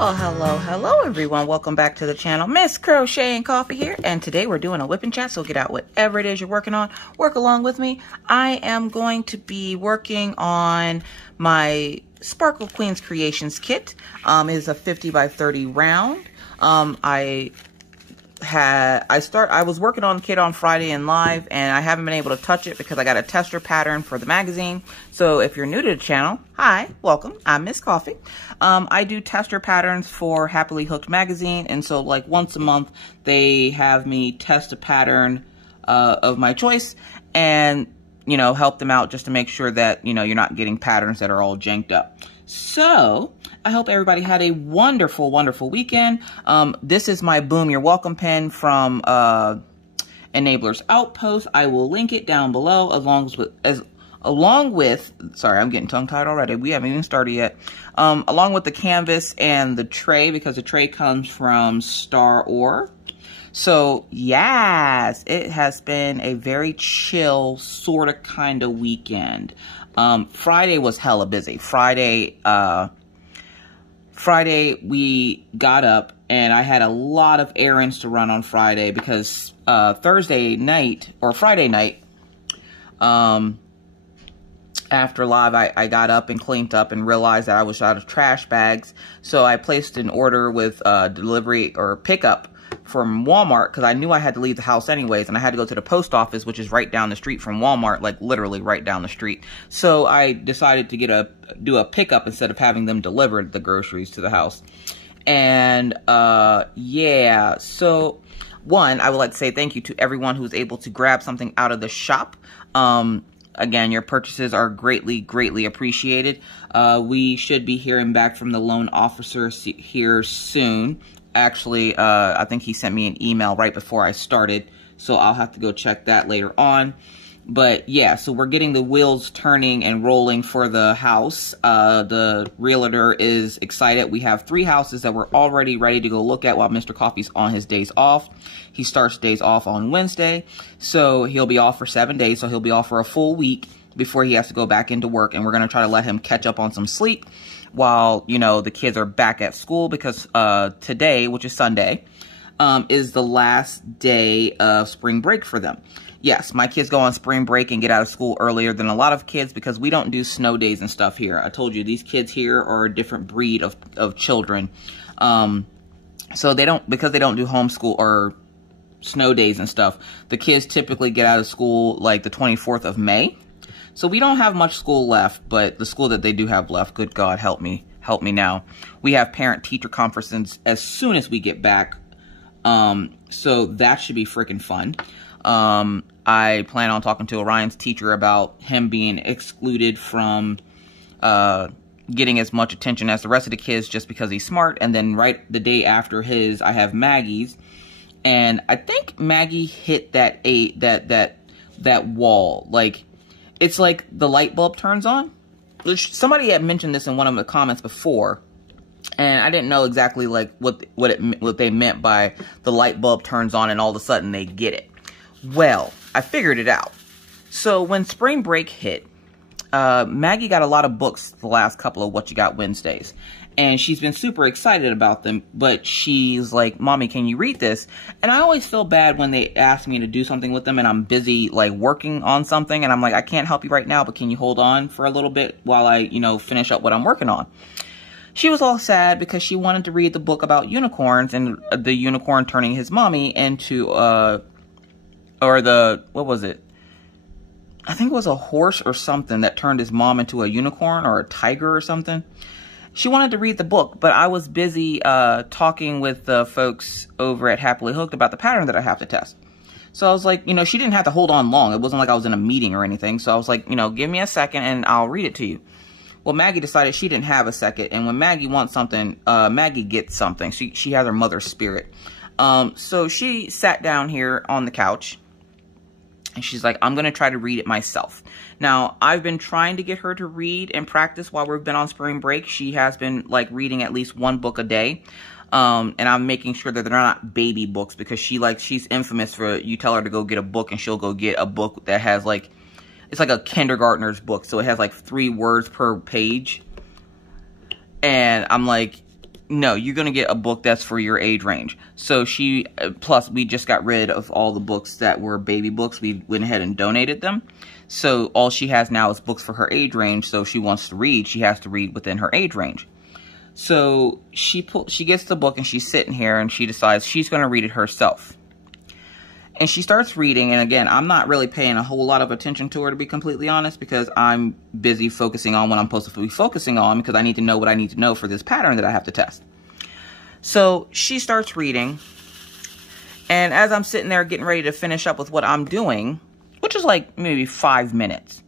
Oh, hello everyone. Welcome back to the channel. Miss Crocheting Coffee here, and today we're doing a whip and chat, so get out whatever it is you're working on. Work along with me. I am going to be working on my Sparkle Queens Creations kit. It is a 50 by 30 round. I was working on the kit on Friday in live, and I haven't been able to touch it because I got a tester pattern for the magazine. So if you're new to the channel, hi, welcome. I'm Miss Coffee. I do tester patterns for Happily Hooked magazine, and so like once a month they have me test a pattern of my choice and, you know, help them out just to make sure that, you know, you're not getting patterns that are all janked up. So I hope everybody had a wonderful, wonderful weekend. This is my Boom You're Welcome pen from Enabler's Outpost. I will link it down below along with, sorry, I'm getting tongue-tied already. We haven't even started yet. Along with the canvas and the tray, because the tray comes from Star Ore. So, yes, it has been a very chill, sort of, kind of weekend. Friday was hella busy. Friday we got up, and I had a lot of errands to run on Friday because Friday night, after live, I got up and cleaned up and realized that I was out of trash bags. So I placed an order with delivery or pickup from Walmart because I knew I had to leave the house anyways, and I had to go to the post office, which is right down the street from Walmart, like literally right down the street. So I decided to do a pickup instead of having them deliver the groceries to the house. And yeah, so one, I would like to say thank you to everyone who was able to grab something out of the shop. Again, your purchases are greatly, greatly appreciated. We should be hearing back from the loan officer here soon. Actually, I think he sent me an email right before I started, so I'll have to go check that later on. But yeah, so we're getting the wheels turning and rolling for the house. The realtor is excited. We have 3 houses that we're already ready to go look at while Mr. Coffee's on his days off. He starts days off on Wednesday, so he'll be off for 7 days, so he'll be off for a full week before he has to go back into work, and we're going to try to let him catch up on some sleep while, you know, the kids are back at school, because today, which is Sunday, is the last day of spring break for them. Yes, my kids go on spring break and get out of school earlier than a lot of kids because we don't do snow days and stuff here. I told you, these kids here are a different breed of children. So because they don't do homeschool or snow days and stuff, the kids typically get out of school like the 24th of May. So we don't have much school left, but the school that they do have left, good God, help me now. We have parent-teacher conferences as soon as we get back. So that should be freaking fun. I plan on talking to Orion's teacher about him being excluded from getting as much attention as the rest of the kids just because he's smart. And then right the day after his, I have Maggie's. And I think Maggie hit that wall. Like, it's like the light bulb turns on. Somebody had mentioned this in one of the comments before, and I didn't know exactly like what they meant by the light bulb turns on and all of a sudden they get it. Well, I figured it out. So when spring break hit, Maggie got a lot of books the last couple of What You Got Wednesdays. And she's been super excited about them, but she's like, Mommy, can you read this? And I always feel bad when they ask me to do something with them and I'm busy like working on something. And I'm like, I can't help you right now, but can you hold on for a little bit while I, you know, finish up what I'm working on? She was all sad because she wanted to read the book about unicorns and the unicorn turning his mommy into, what was it? I think it was a horse or something that turned his mom into a unicorn or a tiger or something. She wanted to read the book, but I was busy talking with the folks over at Happily Hooked about the pattern that I have to test. So I was like, you know, she didn't have to hold on long. It wasn't like I was in a meeting or anything. So I was like, you know, give me a second and I'll read it to you. Well, Maggie decided she didn't have a second. And when Maggie wants something, Maggie gets something. She has her mother's spirit. So she sat down here on the couch. And she's like, I'm going to try to read it myself. Now, I've been trying to get her to read and practice while we've been on spring break. She has been, like, reading at least 1 book a day. And I'm making sure that they're not baby books because she's infamous for, you tell her to go get a book and she'll go get a book that has, like, it's like a kindergartner's book. So it has, like, 3 words per page. And I'm like, no, you're going to get a book that's for your age range. So she, plus we just got rid of all the books that were baby books. We went ahead and donated them. So all she has now is books for her age range. So if she wants to read, she has to read within her age range. So she gets the book and she's sitting here and she decides she's going to read it herself. And she starts reading, and again, I'm not really paying a whole lot of attention to her, to be completely honest, because I'm busy focusing on what I'm supposed to be focusing on, because I need to know what I need to know for this pattern that I have to test. So she starts reading, and as I'm sitting there getting ready to finish up with what I'm doing, which is like maybe 5 minutes,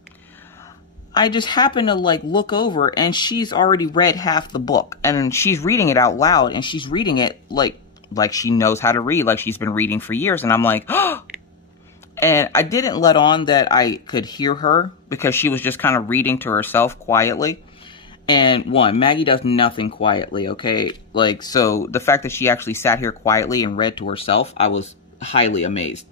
I just happen to like look over, and she's already read half the book, and she's reading it out loud, and she's reading it like she knows how to read, like she's been reading for years. And I'm like, oh. And I didn't let on that I could hear her, because she was just kind of reading to herself quietly. And Maggie does nothing quietly, okay? Like, so the fact that she actually sat here quietly and read to herself, I was highly amazed.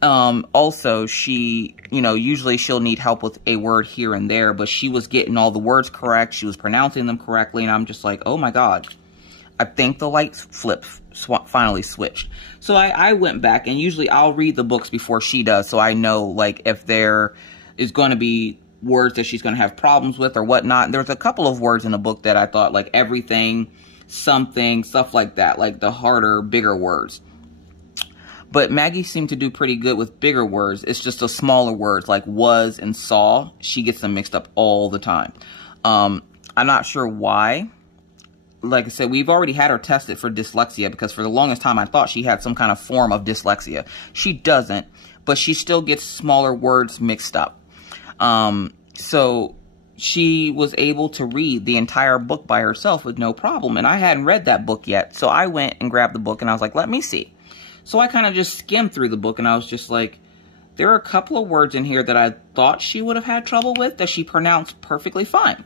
Also, she, usually she'll need help with a word here and there, but she was getting all the words correct. She was pronouncing them correctly. And I'm just like, oh my God. I think the light finally switched. So I went back, and usually I'll read the books before she does, so I know like if there is going to be words that she's going to have problems with or whatnot. And there's a couple of words in the book that I thought, like everything, something, stuff like that, like the harder, bigger words. But Maggie seemed to do pretty good with bigger words. It's just the smaller words like was and saw. She gets them mixed up all the time. I'm not sure why. Like I said, we've already had her tested for dyslexia, because for the longest time I thought she had some kind of form of dyslexia. She doesn't, but she still gets smaller words mixed up. So she was able to read the entire book by herself with no problem. And I hadn't read that book yet. So I went and grabbed the book and I was like, let me see. So I kind of just skimmed through the book and I was just like, there are a couple of words in here that I thought she would have had trouble with that she pronounced perfectly fine.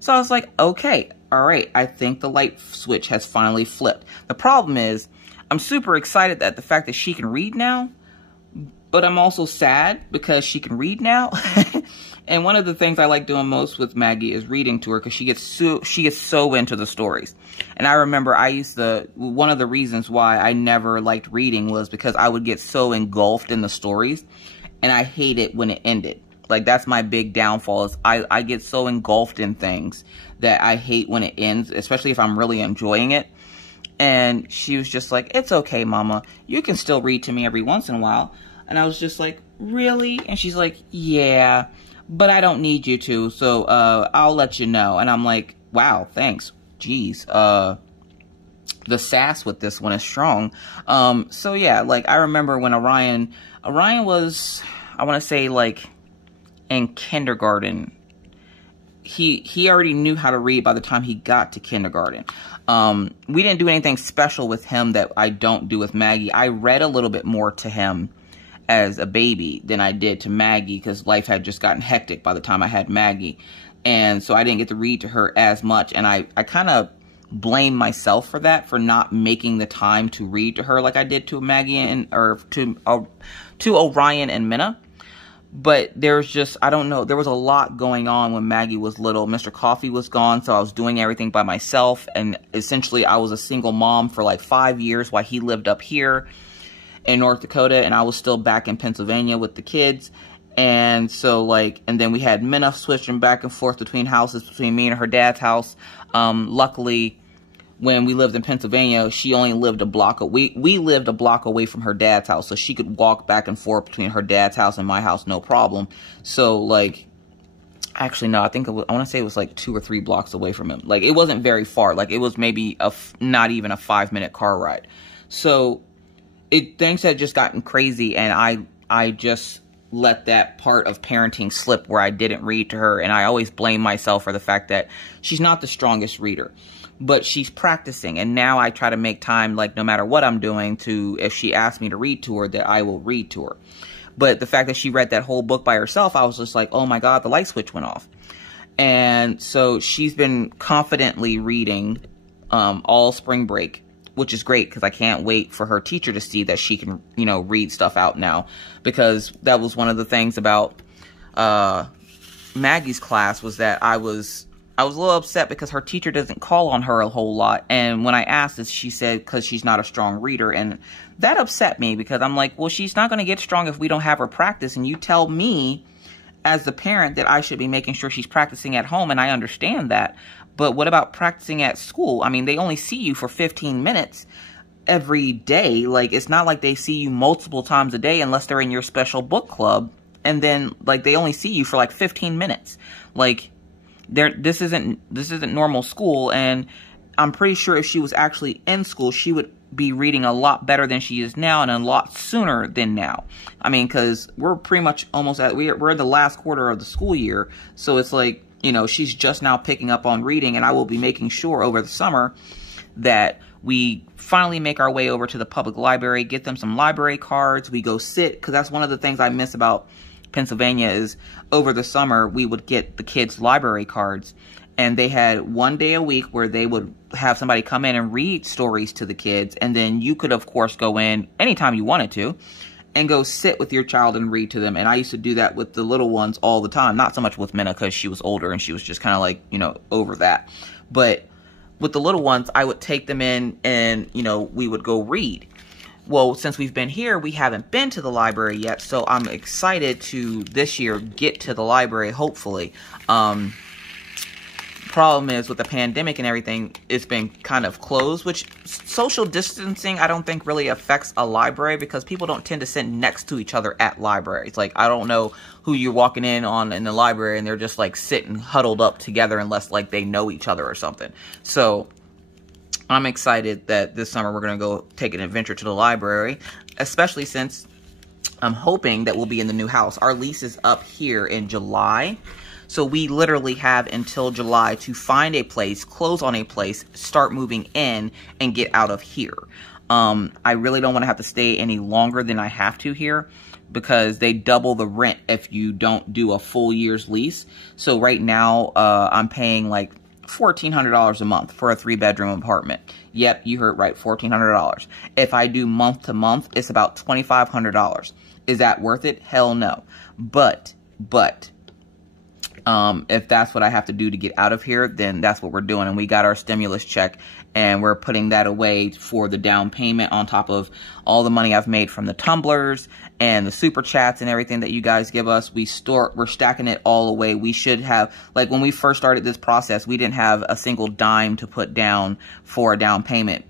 So I was like, okay, all right, I think the light switch has finally flipped. The problem is, I'm super excited at the fact that she can read now, but I'm also sad because she can read now. And one of the things I like doing most with Maggie is reading to her, because she gets so into the stories. And I remember one of the reasons why I never liked reading was because I would get so engulfed in the stories, and I hate it when it ended. Like, that's my big downfall, is I get so engulfed in things that I hate when it ends, especially if I'm really enjoying it. And she was just like, it's okay, Mama. You can still read to me every once in a while. And I was just like, really? And she's like, yeah, but I don't need you to, so I'll let you know. And I'm like, wow, thanks. Jeez. The sass with this one is strong. So yeah, like, I remember when Orion was, I want to say, like, in kindergarten. He already knew how to read by the time he got to kindergarten. We didn't do anything special with him that I don't do with Maggie. I read a little bit more to him as a baby than I did to Maggie, because life had just gotten hectic by the time I had Maggie. And so I didn't get to read to her as much. And I kind of blame myself for that, for not making the time to read to her like I did to Maggie or to Orion and Minna. But there's just, I don't know, there was a lot going on when Maggie was little. Mr. Coffee was gone, so I was doing everything by myself. And essentially, I was a single mom for like 5 years while he lived up here in North Dakota. And I was still back in Pennsylvania with the kids. And so, like, and then we had Minna switching back and forth between houses, between me and her dad's house. Luckily, when we lived in Pennsylvania, she only lived a block away. We lived a block away from her dad's house, so she could walk back and forth between her dad's house and my house, no problem. So, like, actually, no, I want to say it was like 2 or 3 blocks away from him. Like, it wasn't very far. Like, it was maybe not even a 5-minute car ride. So, things had just gotten crazy, and I just let that part of parenting slip where I didn't read to her. And I always blame myself for the fact that she's not the strongest reader, but she's practicing. And now I try to make time, like, no matter what I'm doing, to, if she asks me to read to her, that I will read to her. But the fact that she read that whole book by herself, I was just like, oh my God, the light switch went off. And so she's been confidently reading all spring break, which is great, because I can't wait for her teacher to see that she can, read stuff out now. Because that was one of the things about Maggie's class, was that I was I was a little upset because her teacher doesn't call on her a whole lot. And when I asked this, she said because she's not a strong reader. And that upset me because I'm like, well, she's not going to get strong if we don't have her practice. And you tell me as the parent that I should be making sure she's practicing at home. And I understand that. But what about practicing at school? I mean, they only see you for 15 minutes every day. Like, it's not like they see you multiple times a day unless they're in your special book club. And then, like, they only see you for like 15 minutes. Like, this isn't normal school. And I'm pretty sure if she was actually in school, she would be reading a lot better than she is now and a lot sooner than now. I mean, because we're pretty much almost we're in the last quarter of the school year. So it's like, you know, she's just now picking up on reading, and I will be making sure over the summer that we finally make our way over to the public library, get them some library cards. We go sit, because that's one of the things I miss about Pennsylvania is over the summer, we would get the kids' library cards, and they had one day a week where they would have somebody come in and read stories to the kids, and then you could, of course, go in anytime you wanted to, and go sit with your child and read to them. And I used to do that with the little ones all the time. Not so much with Minna because she was older and she was just kind of like, you know, over that. But with the little ones, I would take them in and, you know, we would go read. Well, since we've been here, we haven't been to the library yet. So I'm excited to this year get to the library, hopefully. Problem is with the pandemic and everything, it's been kind of closed, which social distancing I don't think really affects a library because people don't tend to sit next to each other at libraries. Like, I don't know who you're walking in on in the library and they're just like sitting huddled up together unless like they know each other or something. So I'm excited that this summer we're going to go take an adventure to the library, especially since I'm hoping that we'll be in the new house. Our lease is up here in July. So we literally have until July to find a place, close on a place, start moving in, and get out of here. I really don't want to have to stay any longer than I have to here because they double the rent if you don't do a full year's lease. So right now, I'm paying like $1,400 a month for a 3-bedroom apartment. Yep, you heard right, $1,400. If I do month to month, it's about $2,500. Is that worth it? Hell no. But if that's what I have to do to get out of here, then that's what we're doing. And we got our stimulus check and we're putting that away for the down payment on top of all the money I've made from the tumblers and the super chats and everything that you guys give us. We're stacking it all away. We should have, like when we first started this process, we didn't have a single dime to put down for a down payment.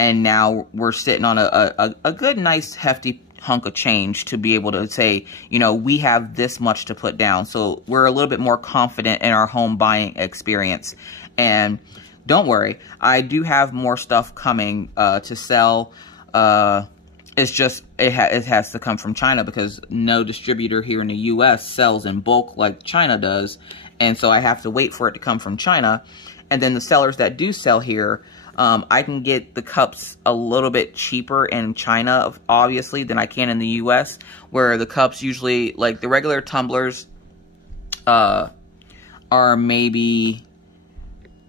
And now we're sitting on a good, nice, hefty hunk of change to be able to say, you know, we have this much to put down. So we're a little bit more confident in our home buying experience. And don't worry, I do have more stuff coming to sell. It's just, it has to come from China because no distributor here in the US sells in bulk like China does. And so I have to wait for it to come from China. And then the sellers that do sell here, I can get the cups a little bit cheaper in China, obviously, than I can in the US, where the cups usually, like the regular tumblers, are maybe,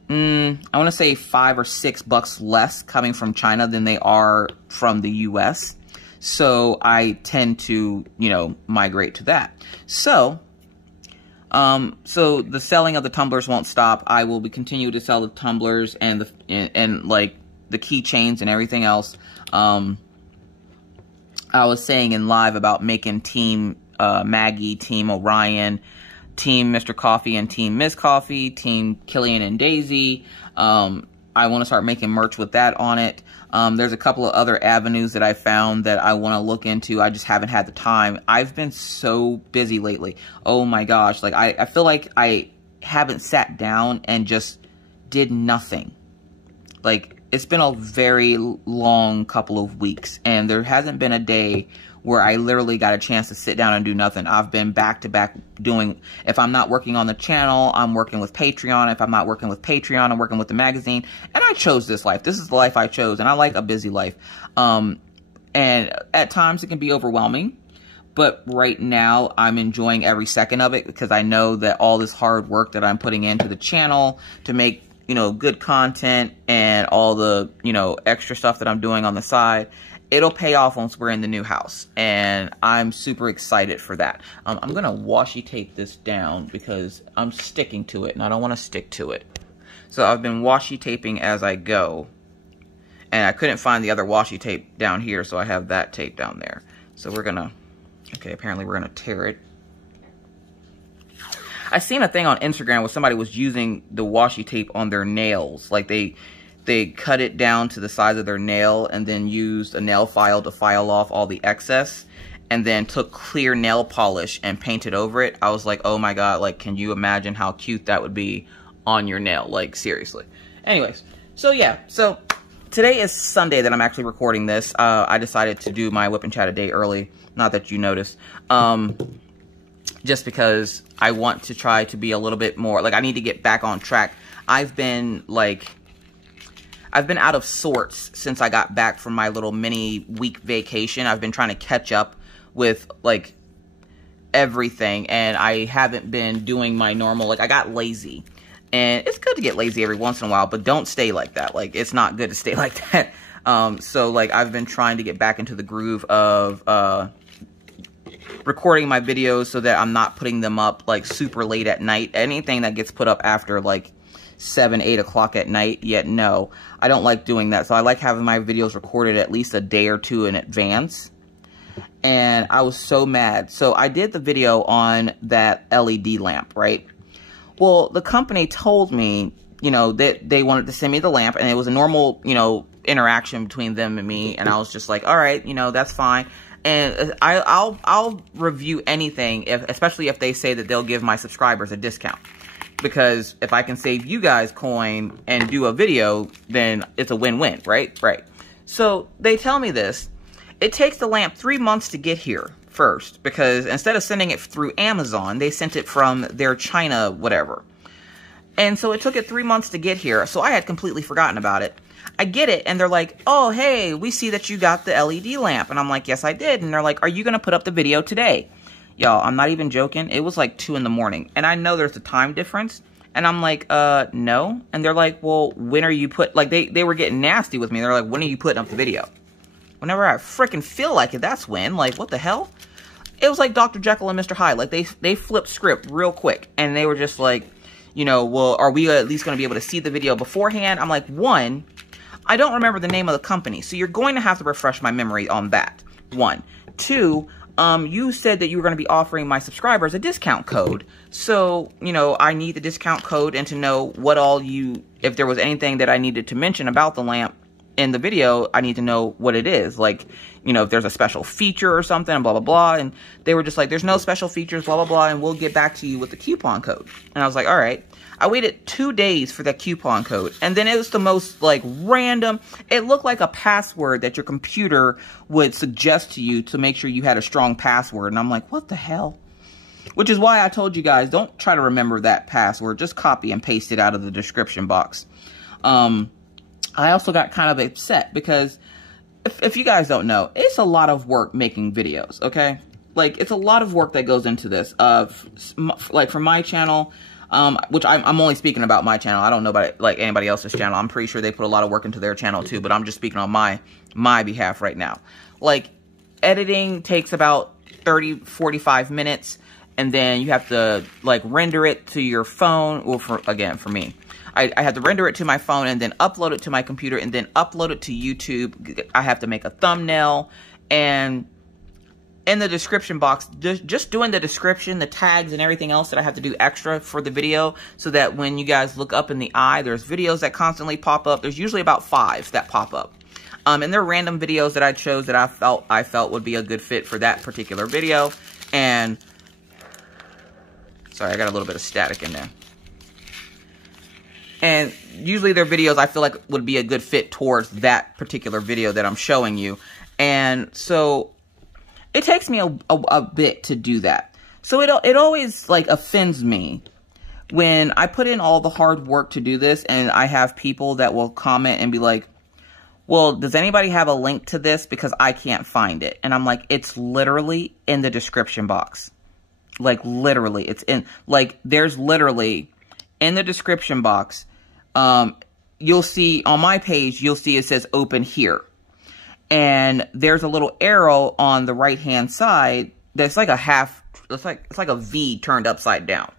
I want to say $5 or $6 less coming from China than they are from the US. So I tend to, you know, migrate to that. So the selling of the tumblers won't stop. I will be continue to sell the tumblers and like the keychains and everything else. I was saying in live about making Team Maggie, Team Orion, Team Mr. Coffee and Team Miss Coffee, Team Killian and Daisy. I want to start making merch with that on it. There's a couple of other avenues that I found that I want to look into. I just haven't had the time. I've been so busy lately. Oh my gosh. Like I feel like I haven't sat down and just did nothing. Like it's been a very long couple of weeks and there hasn't been a day where I literally got a chance to sit down and do nothing. I've been back to back doing, if I'm not working on the channel, I'm working with Patreon. If I'm not working with Patreon, I'm working with the magazine. And I chose this life. This is the life I chose. And I like a busy life. And at times it can be overwhelming. But right now I'm enjoying every second of it because I know that all this hard work that I'm putting into the channel to make, you know, good content and all the, you know, extra stuff that I'm doing on the side it'll pay off once we're in the new house. And I'm super excited for that. I'm going to washi tape this down because I'm sticking to it and I don't want to stick to it. So I've been washi taping as I go. And I couldn't find the other washi tape down here, so I have that tape down there. So we're going to, okay, apparently we're going to tear it. I seen a thing on Instagram where somebody was using the washi tape on their nails. Like they cut it down to the size of their nail and then used a nail file to file off all the excess and then took clear nail polish and painted over it. I was like, oh my God, like, can you imagine how cute that would be on your nail? Like, seriously. Anyways, so yeah, so today is Sunday that I'm actually recording this. I decided to do my Wip N Chat a day early. Not that you noticed. Just because I want to try to be a little bit more, like, I need to get back on track. I've been out of sorts since I got back from my little mini week vacation. I've been trying to catch up with, like, everything, and I haven't been doing my normal, like, I got lazy. And it's good to get lazy every once in a while, but don't stay like that. Like, it's not good to stay like that. So, like, I've been trying to get back into the groove of, recording my videos so that I'm not putting them up, like, super late at night. Anything that gets put up after, like, 7, 8 o'clock at night, yet no, I don't like doing that. So I like having my videos recorded at least a day or two in advance. And I was so mad. So I did the video on that LED lamp, right? Well, the company told me, you know, that they wanted to send me the lamp, and it was a normal, you know, interaction between them and me. And I was just like, all right, you know, that's fine. And I'll review anything, especially if they say that they'll give my subscribers a discount. Because if I can save you guys coin and do a video, then it's a win-win, right? Right. So they tell me this. It takes the lamp 3 months to get here first. Because instead of sending it through Amazon, they sent it from their China whatever. And so it took it 3 months to get here. So I had completely forgotten about it. I get it, and they're like, oh, hey, we see that you got the LED lamp. And I'm like, yes, I did. And they're like, are you going to put up the video today? Y'all, I'm not even joking. It was like 2 in the morning. And I know there's a time difference. And I'm like, no. And they're like, well, when are you like, they were getting nasty with me. They're like, when are you putting up the video? Whenever I freaking feel like it, that's when. Like, what the hell? It was like Dr. Jekyll and Mr. Hyde. Like, they flipped script real quick. And they were just like, you know, well, are we at least going to be able to see the video beforehand? I'm like, one, I don't remember the name of the company, so you're going to have to refresh my memory on that. 1. 2, you said that you were going to be offering my subscribers a discount code. So, you know, I need the discount code and to know what all if there was anything that I needed to mention about the lamp in the video, I need to know what it is. Like, you know, if there's a special feature or something, blah, blah, blah. And they were just like, there's no special features, blah, blah, blah, and we'll get back to you with the coupon code. And I was like, all right. I waited 2 days for that coupon code. And then it was the most, like, random. It looked like a password that your computer would suggest to you to make sure you had a strong password. And I'm like, what the hell? Which is why I told you guys, don't try to remember that password. Just copy and paste it out of the description box. I also got kind of upset because if you guys don't know, it's a lot of work making videos, okay? Like, it's a lot of work that goes into this. Like, for my channel, which I'm only speaking about my channel. I don't know about, like, anybody else's channel. I'm pretty sure they put a lot of work into their channel too, but I'm just speaking on my behalf right now. Like, editing takes about 30-45 minutes, and then you have to, like, render it to your phone. Well, for me, I have to render it to my phone and then upload it to my computer and then upload it to YouTube. I have to make a thumbnail, and in the description box, just doing the description, the tags, and everything else that I have to do extra for the video, so that when you guys look up in the eye, there's videos that constantly pop up. There's usually about 5 that pop up. And they're random videos that I chose that I felt would be a good fit for that particular video. And sorry, I got a little bit of static in there. And usually they're videos I feel like would be a good fit towards that particular video that I'm showing you. And so it takes me a bit to do that. So it always, like, offends me when I put in all the hard work to do this and I have people that will comment and be like, well, does anybody have a link to this? Because I can't find it. And I'm like, it's literally in the description box. Like, literally. It's in, like, there's literally in the description box, you'll see on my page, you'll see it says open here. And there's a little arrow on the right-hand side that's like a half, it's like a V turned upside down.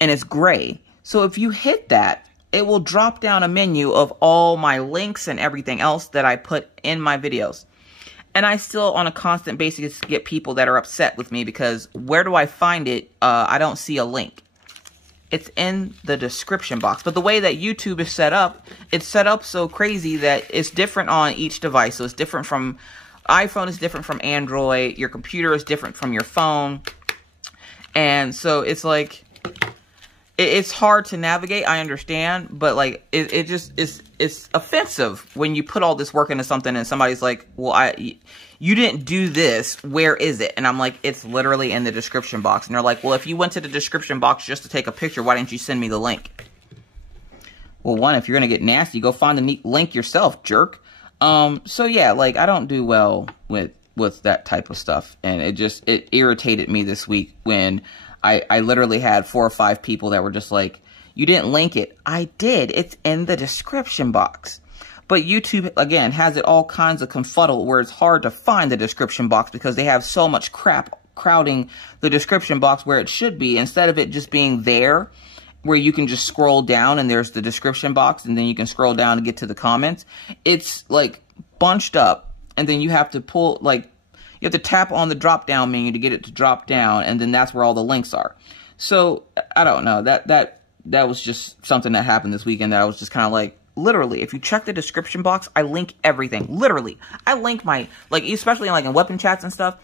And it's gray. So if you hit that, it will drop down a menu of all my links and everything else that I put in my videos. And I still, on a constant basis, get people that are upset with me because where do I find it? I don't see a link. It's in the description box. But the way that YouTube is set up, it's set up so crazy that it's different on each device. So it's different from iPhone, is different from Android. Your computer is different from your phone. And so it's like, it's hard to navigate, I understand, but like it's offensive when you put all this work into something and somebody's like, well, you didn't do this, where is it? And I'm like, it's literally in the description box. And they're like, well, if you went to the description box just to take a picture, why didn't you send me the link? Well, one, if you're gonna get nasty, go find the link yourself, jerk. So yeah, like I don't do well with that type of stuff, and it irritated me this week when I literally had 4 or 5 people that were just like, you didn't link it. I did. It's in the description box. But YouTube, again, has it all kinds of confuddled where it's hard to find the description box because they have so much crap crowding the description box where it should be. Instead of it just being there where you can just scroll down and there's the description box and then you can scroll down and get to the comments. It's like bunched up and then you have to pull, like, you have to tap on the drop-down menu to get it to drop down, and then that's where all the links are. So, I don't know. That was just something that happened this weekend that I was just kind of like, literally, if you check the description box, I link everything. Literally. I link my, like, especially like in Wip N Chats and stuff.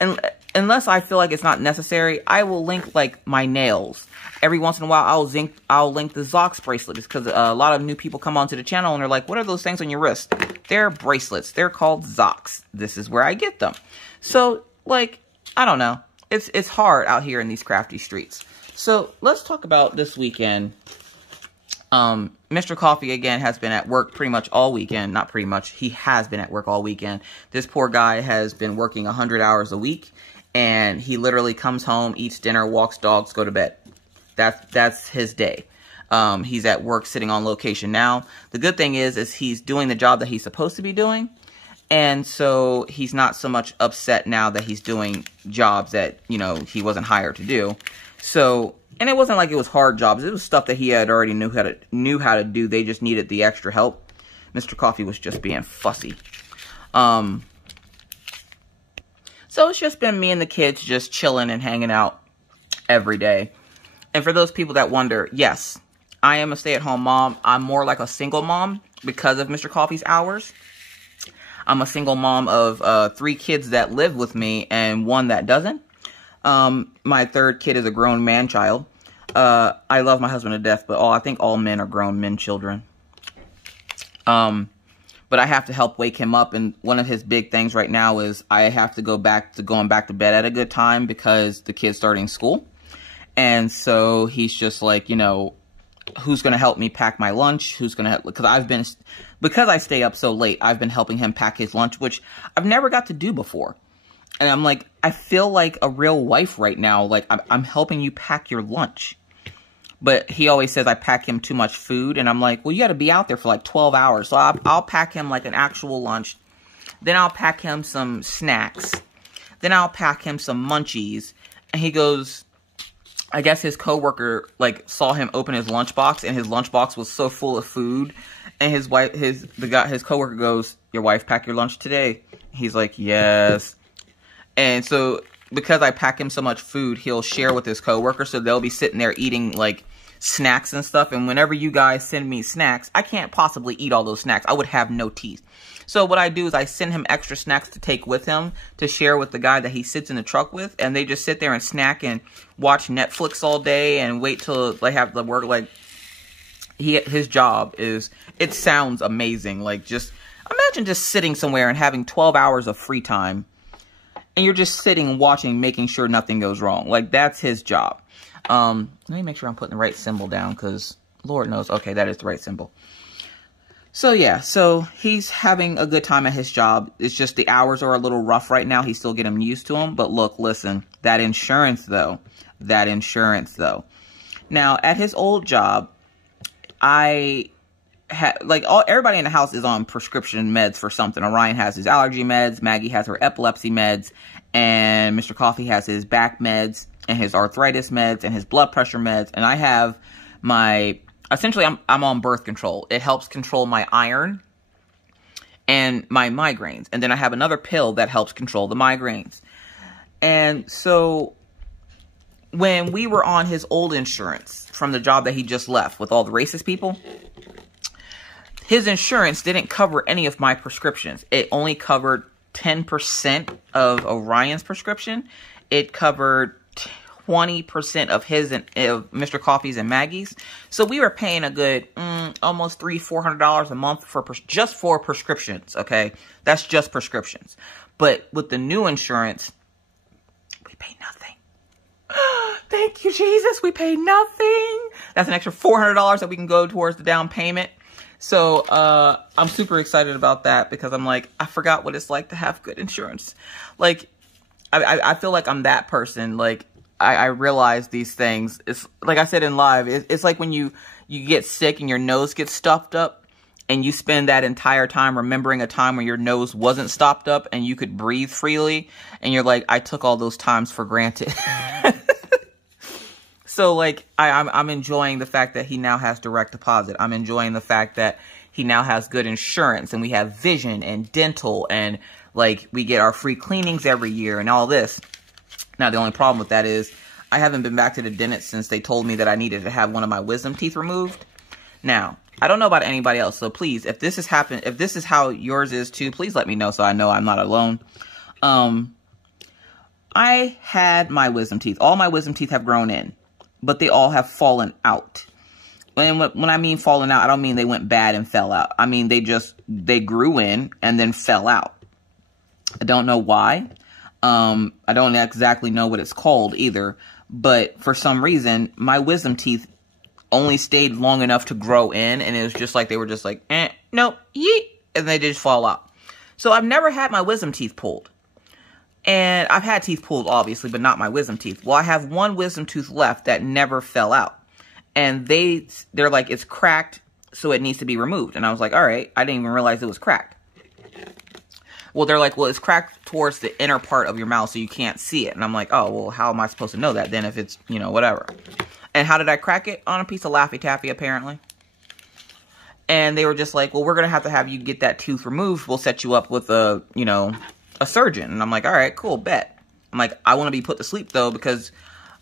And unless I feel like it's not necessary, I will link, like, my nails. Every once in a while, I'll link the Zox bracelets because a lot of new people come onto the channel and they're like, what are those things on your wrist? They're bracelets. They're called Zox. This is where I get them. So, like, I don't know. It's hard out here in these crafty streets. So, let's talk about this weekend. Mr. Coffee, again, has been at work pretty much all weekend. Not pretty much. He has been at work all weekend. This poor guy has been working 100 hours a week. And he literally comes home, eats dinner, walks dogs, go to bed. That's his day. He's at work sitting on location now. The good thing is he's doing the job that he's supposed to be doing. And so he's not so much upset now that he's doing jobs that, you know, he wasn't hired to do. So, and it wasn't like it was hard jobs. It was stuff that he had already knew how to do. They just needed the extra help. Mr. Coffee was just being fussy. So it's just been me and the kids just chilling and hanging out every day. And for those people that wonder, yes, I am a stay-at-home mom. I'm more like a single mom because of Mr. Coffee's hours. I'm a single mom of 3 kids that live with me and 1 that doesn't. My 3rd kid is a grown man child. I love my husband to death, but I think all men are grown men children. But I have to help wake him up, and one of his big things right now is I have to go back to going back to bed at a good time because the kid's starting school. And so he's just like, you know, who's going to help me pack my lunch? Who's going to help? Because I stay up so late, I've been helping him pack his lunch, which I've never got to do before. And I'm like, I feel like a real wife right now. Like, I'm helping you pack your lunch. But he always says I pack him too much food. And I'm like, well, you got to be out there for like 12 hours. So I'll pack him like an actual lunch. Then I'll pack him some snacks. Then I'll pack him some munchies. And he goes, I guess his coworker like saw him open his lunchbox, and his lunchbox was so full of food. And his coworker goes, "Your wife packed your lunch today?" He's like, "Yes." And so because I pack him so much food, he'll share with his coworker, so they'll be sitting there eating like snacks and stuff. And whenever you guys send me snacks, I can't possibly eat all those snacks. I would have no teeth. So what I do is I send him extra snacks to take with him to share with the guy that he sits in the truck with. And they just sit there and snack and watch Netflix all day and wait till they have the work. Like, his job is, it sounds amazing. Like, just imagine just sitting somewhere and having 12 hours of free time. And you're just sitting and watching, making sure nothing goes wrong. Like, that's his job. Let me make sure I'm putting the right symbol down because Lord knows. Okay, that is the right symbol. So, yeah, so he's having a good time at his job. It's just the hours are a little rough right now. He's still getting used to them. But look, listen, that insurance, though. Now, at his old job, I everybody in the house is on prescription meds for something. Orion has his allergy meds, Maggie has her epilepsy meds, and Mr. Coffee has his back meds and his arthritis meds and his blood pressure meds. And I have essentially I'm on birth control. It helps control my iron and my migraines. And then I have another pill that helps control the migraines. And so when we were on his old insurance from the job that he just left with all the racist people, his insurance didn't cover any of my prescriptions. It only covered 10% of Orion's prescription. It covered 20% of his and Mr. Coffee's and Maggie's. So we were paying a good almost $400 a month just for prescriptions. Okay, that's just prescriptions. But with the new insurance, we pay nothing. Thank you, Jesus. We pay nothing. That's an extra $400 that we can go towards the down payment. So I'm super excited about that because I'm like, I forgot what it's like to have good insurance. Like, I feel like I'm that person. Like, I realize these things. It's like I said in live, it's like when you get sick and your nose gets stuffed up and you spend that entire time remembering a time when your nose wasn't stopped up and you could breathe freely. And you're like, I took all those times for granted. So, like, I'm enjoying the fact that he now has direct deposit. I'm enjoying the fact that he now has good insurance and we have vision and dental and, like, we get our free cleanings every year and all this. Now, the only problem with that is I haven't been back to the dentist since they told me that I needed to have one of my wisdom teeth removed. Now, I don't know about anybody else, so please, if this has happened, if this is how yours is too, please let me know so I know I'm not alone. I had my wisdom teeth. All my wisdom teeth have grown in, but they all have fallen out. And when I mean fallen out, I don't mean they went bad and fell out. I mean they grew in and then fell out. I don't know why. I don't exactly know what it's called either. But for some reason, my wisdom teeth only stayed long enough to grow in. And it was just like, they were just like, nope, yeet. And they just fall out. So I've never had my wisdom teeth pulled. And I've had teeth pulled, obviously, but not my wisdom teeth. Well, I have one wisdom tooth left that never fell out. And they're like, it's cracked, so it needs to be removed. And I was like, all right, I didn't even realize it was cracked. Well, they're like, well, it's cracked towards the inner part of your mouth, so you can't see it. And I'm like, oh, well, how am I supposed to know that then if it's, whatever. And how did I crack it? On a piece of Laffy Taffy, apparently. And they were just like, well, we're going to have you get that tooth removed. We'll set you up with a surgeon. And I'm like, all right, cool, bet. I'm like, I want to be put to sleep, though, because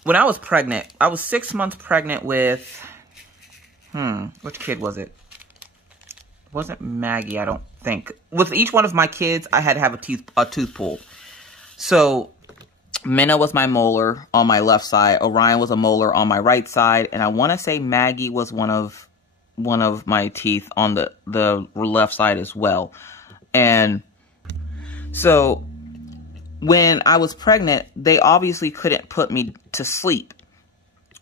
when I was pregnant, I was 6 months pregnant with, which kid was it? It wasn't Maggie, I don't think. With each one of my kids, I had to have a tooth pulled. So, Minna was my molar on my left side. Orion was a molar on my right side. And I want to say Maggie was one of my teeth on the left side as well. And so when I was pregnant, they obviously couldn't put me to sleep.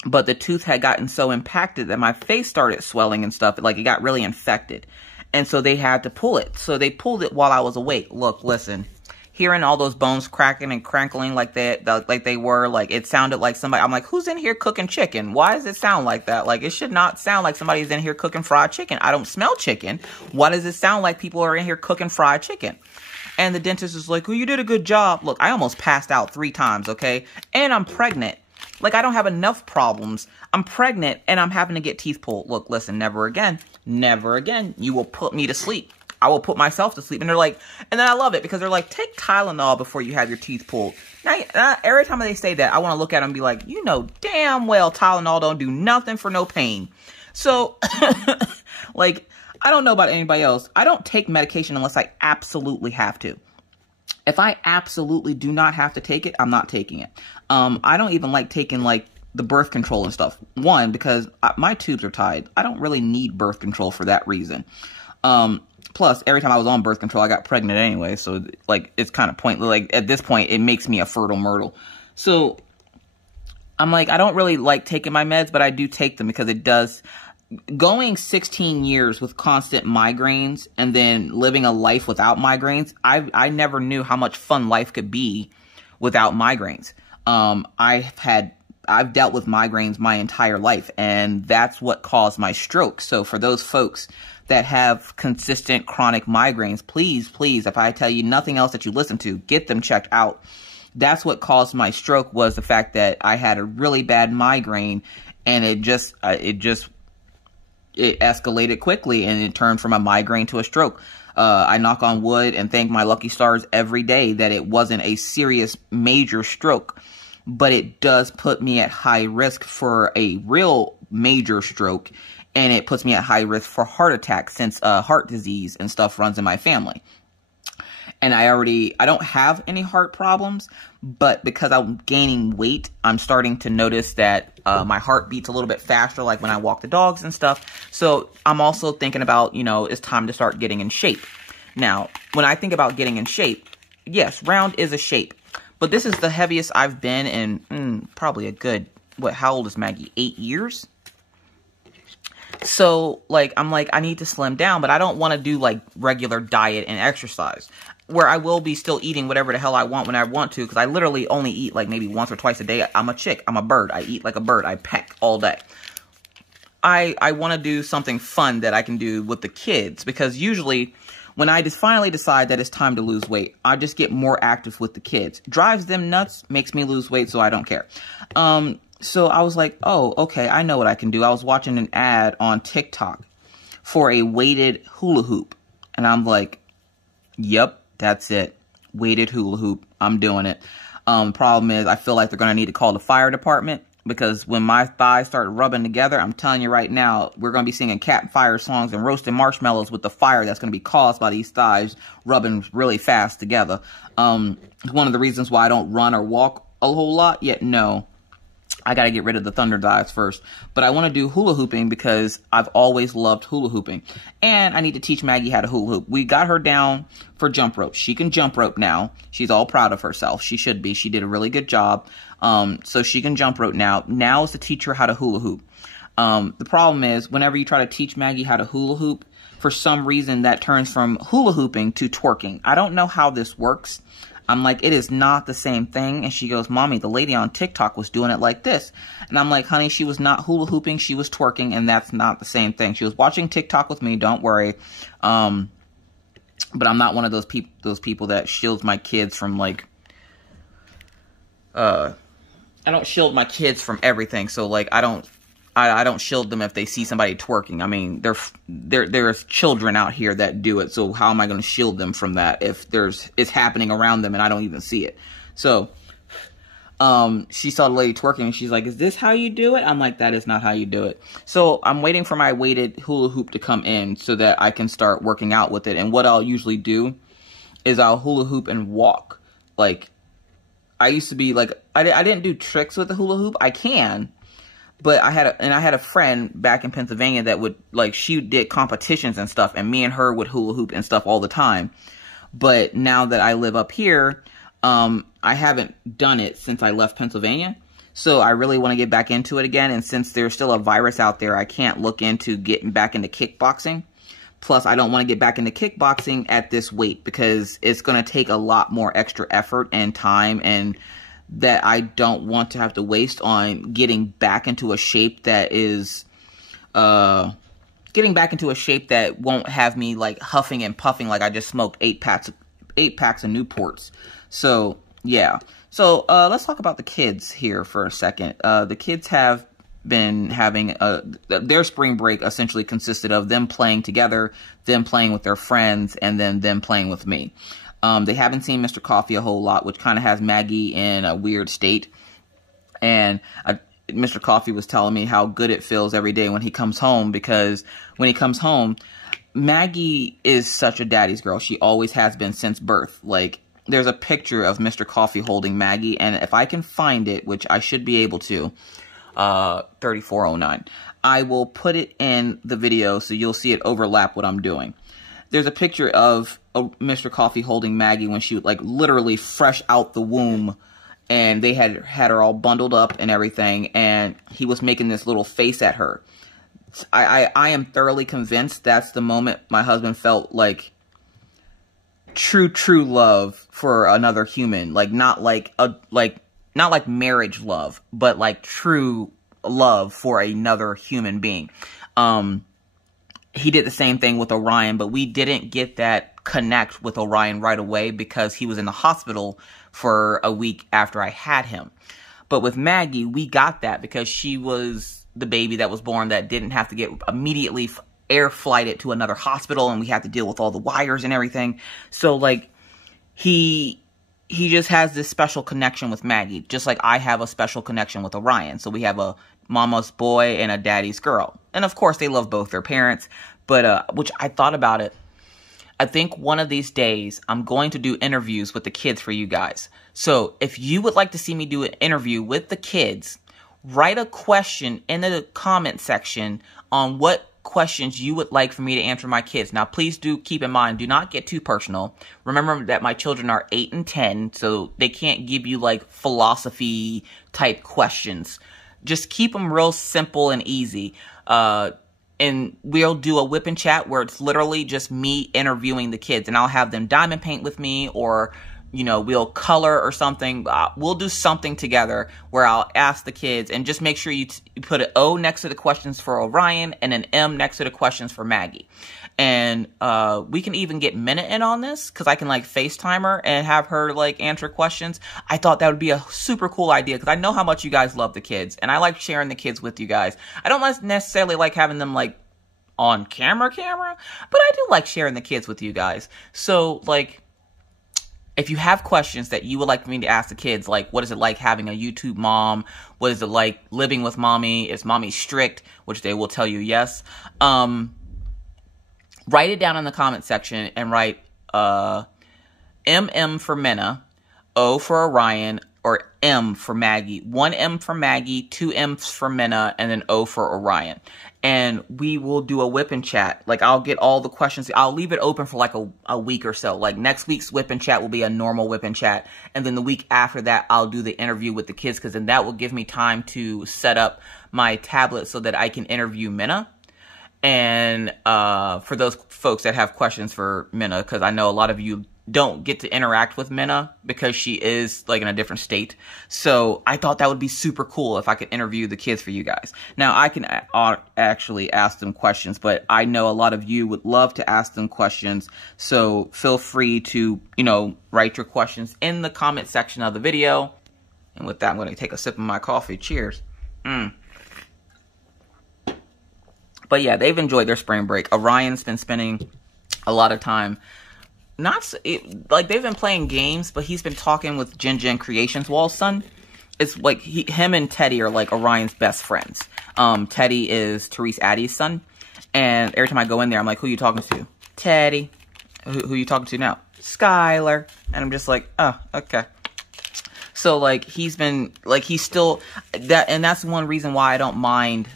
But the tooth had gotten so impacted that my face started swelling and stuff. Like, it got really infected. And so they had to pull it. So they pulled it while I was awake. Look, listen. Hearing all those bones cracking and crackling like they were, like, it sounded like somebody. I'm like, who's in here cooking chicken? Why does it sound like that? Like, it should not sound like somebody's in here cooking fried chicken. I don't smell chicken. Why does it sound like people are in here cooking fried chicken? And the dentist is like, well, you did a good job. Look, I almost passed out 3 times, okay? And I'm pregnant. Like, I don't have enough problems. I'm pregnant, and I'm having to get teeth pulled. Look, listen, never again. Never again. You will put me to sleep. I will put myself to sleep. And they're like, and then I love it because they're like, take Tylenol before you have your teeth pulled. Now, every time they say that, I want to look at them and be like, you know damn well Tylenol don't do nothing for no pain. So, like, I don't know about anybody else. I don't take medication unless I absolutely have to. If I absolutely do not have to take it, I'm not taking it. I don't even like taking, like, the birth control and stuff. One, because my tubes are tied. I don't really need birth control for that reason. Plus, every time I was on birth control, I got pregnant anyway. So, like, it's kind of pointless. Like, at this point, it makes me a fertile myrtle. So, I'm like, I don't really like taking my meds, but I do take them because it does. Going 16 years with constant migraines and then living a life without migraines, I never knew how much fun life could be without migraines. I've had I've dealt with migraines my entire life, and that's what caused my stroke. So for those folks that have consistent chronic migraines, please, please, if I tell you nothing else that you listen to, get them checked out. That's what caused my stroke, was the fact that I had a really bad migraine, and it escalated quickly, and it turned from a migraine to a stroke. I knock on wood and thank my lucky stars every day that it wasn't a serious major stroke, but it does put me at high risk for a real major stroke, and it puts me at high risk for heart attack, since heart disease and stuff runs in my family. And I don't have any heart problems, but because I'm gaining weight, I'm starting to notice that my heart beats a little bit faster, like when I walk the dogs and stuff. So I'm also thinking about, it's time to start getting in shape. Now, when I think about getting in shape, yes, round is a shape. But this is the heaviest I've been in probably a good, how old is Maggie? 8 years? So, I'm like, I need to slim down, but I don't want to do, regular diet and exercise, where I will be still eating whatever the hell I want when I want to, because I literally only eat, maybe once or twice a day. I'm a chick. I'm a bird. I eat like a bird. I peck all day. I want to do something fun that I can do with the kids, because usually when I just finally decide that it's time to lose weight, I just get more active with the kids. Drives them nuts, makes me lose weight, so I don't care. So I was like, oh, okay, I know what I can do. I was watching an ad on TikTok for a weighted hula hoop. And I'm like, yep, that's it. Weighted hula hoop. I'm doing it. Problem is, I feel like they're going to need to call the fire department, because when my thighs start rubbing together, I'm telling you right now, we're going to be singing campfire songs and roasting marshmallows with the fire that's going to be caused by these thighs rubbing really fast together. One of the reasons why I don't run or walk a whole lot yet, no. I got to get rid of the thunder thighs first. But I want to do hula hooping because I've always loved hula hooping. And I need to teach Maggie how to hula hoop. We got her down for jump rope. She can jump rope now. She's all proud of herself. She should be. She did a really good job. So she can jump rope now. Now is to teach her how to hula hoop. The problem is, whenever you try to teach Maggie how to hula hoop, for some reason that turns from hula hooping to twerking. I don't know how this works. I'm like, it is not the same thing. And she goes, Mommy, the lady on TikTok was doing it like this. And I'm like, honey, she was not hula hooping. She was twerking, and that's not the same thing. She was watching TikTok with me. Don't worry. But I'm not one of those people that shields my kids from I don't shield my kids from everything. So I don't shield them if they see somebody twerking. I mean, there's children out here that do it. So how am I going to shield them from that if it's happening around them and I don't even see it? So, she saw the lady twerking and she's like, is this how you do it? I'm like, that is not how you do it. So I'm waiting for my weighted hula hoop to come in so that I can start working out with it. And what I'll usually do is I'll hula hoop and walk. I used to be I didn't do tricks with the hula hoop. I can. But I had a friend back in Pennsylvania that would, she did competitions and stuff, and me and her would hula hoop and stuff all the time. But now that I live up here, I haven't done it since I left Pennsylvania. So I really want to get back into it again. And since there's still a virus out there, I can't look into getting back into kickboxing. Plus, I don't want to get back into kickboxing at this weight, because it's going to take a lot more extra effort and time, and that I don't want to have to waste on getting back into a shape that is, won't have me huffing and puffing like I just smoked 8 packs of Newports. So yeah. So let's talk about the kids here for a second. The kids have been having their spring break essentially consisted of them playing together, them playing with their friends, and then them playing with me. They haven't seen Mr. Coffee a whole lot, which kind of has Maggie in a weird state. And Mr. Coffee was telling me how good it feels every day when he comes home, because when he comes home, Maggie is such a daddy's girl. She always has been since birth. There's a picture of Mr. Coffee holding Maggie, and if I can find it, which I should be able to, 3409, I will put it in the video so you'll see it overlap what I'm doing. There's a picture of Mr. Coffee holding Maggie when she was literally fresh out the womb, and they had her all bundled up and everything, and he was making this little face at her. I am thoroughly convinced that's the moment my husband felt true love for another human, not not like marriage love, but like true love for another human being. He did the same thing with Orion, but we didn't get that connect with Orion right away because he was in the hospital for a week after I had him. But with Maggie, we got that because she was the baby that was born that didn't have to get immediately air flighted to another hospital, and we had to deal with all the wires and everything. So like he just has this special connection with Maggie, just like I have a special connection with Orion. So we have a mama's boy and a daddy's girl. And of course, they love both their parents. But, which I thought about it. I think one of these days, I'm going to do interviews with the kids for you guys. So if you would like to see me do an interview with the kids, write a question in the comment section on what questions you would like for me to answer my kids. Now, please do keep in mind, do not get too personal. Remember that my children are 8 and 10, so they can't give you like philosophy type questions. Just keep them real simple and easy. And we'll do a Wip N Chat where it's literally just me interviewing the kids. And I'll have them diamond paint with me, or, you know, we'll color or something. We'll do something together where I'll ask the kids. And just make sure you put an O next to the questions for Orion and an M next to the questions for Maggie. And we can even get Minna in on this, because I can like FaceTime her and have her like answer questions. I thought that would be a super cool idea, because I know how much you guys love the kids, and I like sharing the kids with you guys. I don't necessarily like having them like on camera, but I do like sharing the kids with you guys. So like, if you have questions that you would like me to ask the kids, like what is it like having a YouTube mom? What is it like living with mommy? Is mommy strict? Which they will tell you yes. Write it down in the comment section and write MM for Minna, O for Orion, or M for Maggie. 1 M for Maggie, 2 M's for Minna, and then O for Orion. And we will do a Wip N Chat. Like, I'll get all the questions. I'll leave it open for like a week or so. Like, next week's Wip N Chat will be a normal Wip N Chat. And then the week after that, I'll do the interview with the kids, because then that will give me time to set up my tablet so that I can interview Minna. And for those folks that have questions for Minna, because I know a lot of you don't get to interact with Minna because she is like in a different state. So I thought that would be super cool if I could interview the kids for you guys. Now, I can actually ask them questions, but I know a lot of you would love to ask them questions. So feel free to, you know, write your questions in the comment section of the video. And with that, I'm going to take a sip of my coffee. Cheers. But yeah, they've enjoyed their spring break. Orion's been spending a lot of time, like they've been playing games, but he's been talking with Jen Creations Wall's son. It's like him and Teddy are like Orion's best friends. Teddy is Therese Addie's son. And every time I go in there, I'm like, who are you talking to? Teddy. Who are you talking to now? Skylar. And I'm just like, oh, okay. So like he's been, like he's still, and that's one reason why I don't mind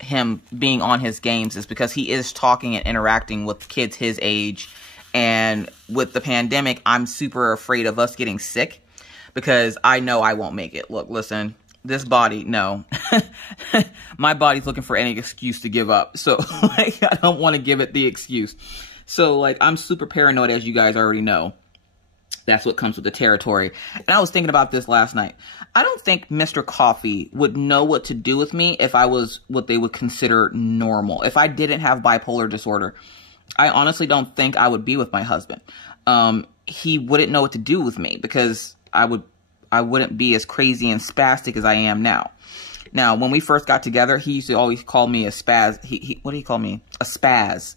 him being on his games, is because he is talking and interacting with kids his age. And with the pandemic, I'm super afraid of us getting sick, because I know I won't make it. Look, listen, this body, no. My body's looking for any excuse to give up. So like, I don't want to give it the excuse. So like, I'm super paranoid, as you guys already know. That's what comes with the territory. And I was thinking about this last night. I don't think Mr. Coffee would know what to do with me if I was what they would consider normal. If I didn't have bipolar disorder, I honestly don't think I would be with my husband. He wouldn't know what to do with me, because I wouldn't be as crazy and spastic as I am now. Now, when we first got together, he used to always call me a spaz. What do you call me? A spaz.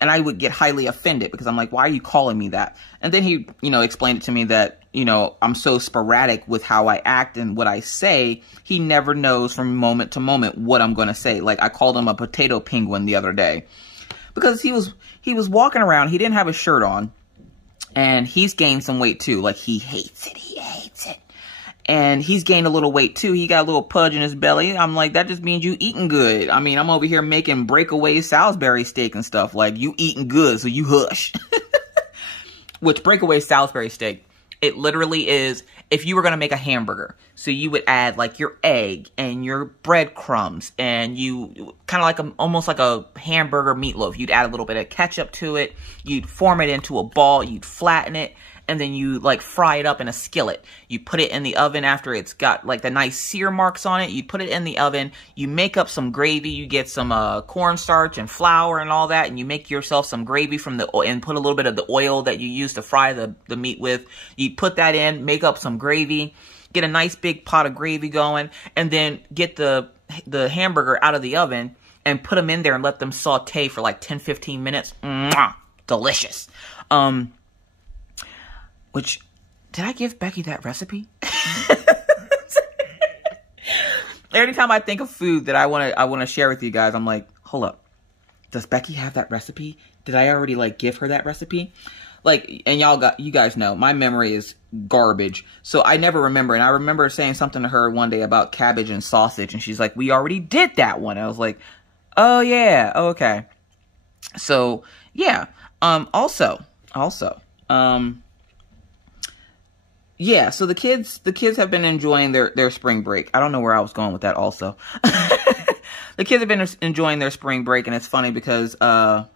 And I would get highly offended, because I'm like, why are you calling me that? And then he, you know, explained it to me that, you know, I'm so sporadic with how I act and what I say. He never knows from moment to moment what I'm going to say. Like, I called him a potato penguin the other day, because he was walking around. He didn't have a shirt on, and he's gained some weight too. Like, he hates it. He hates it. And he's gained a little weight too. He got a little pudge in his belly. I'm like, that just means you eating good. I mean, I'm over here making breakaway Salisbury steak and stuff. Like, you eating good, so you hush. Which, breakaway Salisbury steak, it literally is, if you were going to make a hamburger, so you would add like your egg and your breadcrumbs, and you kind of like almost like a hamburger meatloaf. You'd add a little bit of ketchup to it. You'd form it into a ball. You'd flatten it. and then you like fry it up in a skillet. You put it in the oven after it's got like the nice sear marks on it. You put it in the oven, you make up some gravy, you get some cornstarch and flour and all that, and you make yourself some gravy from the oil and put a little bit of the oil that you use to fry the meat with. You put that in, make up some gravy, get a nice big pot of gravy going, and then get the hamburger out of the oven and put them in there and let them saute for like 10-15 minutes. Mwah! Delicious. Which, did I give Becky that recipe? Every time I think of food that I want to share with you guys, I'm like, hold up. Does Becky have that recipe? Did I already like give her that recipe? Like, and you guys know, my memory is garbage. So I never remember. And I remember saying something to her one day about cabbage and sausage. And she's like, we already did that one. And I was like, oh yeah, okay. So yeah. Yeah, so the kids have been enjoying their spring break. I don't know where I was going with that also. The kids have been enjoying their spring break, and it's funny because while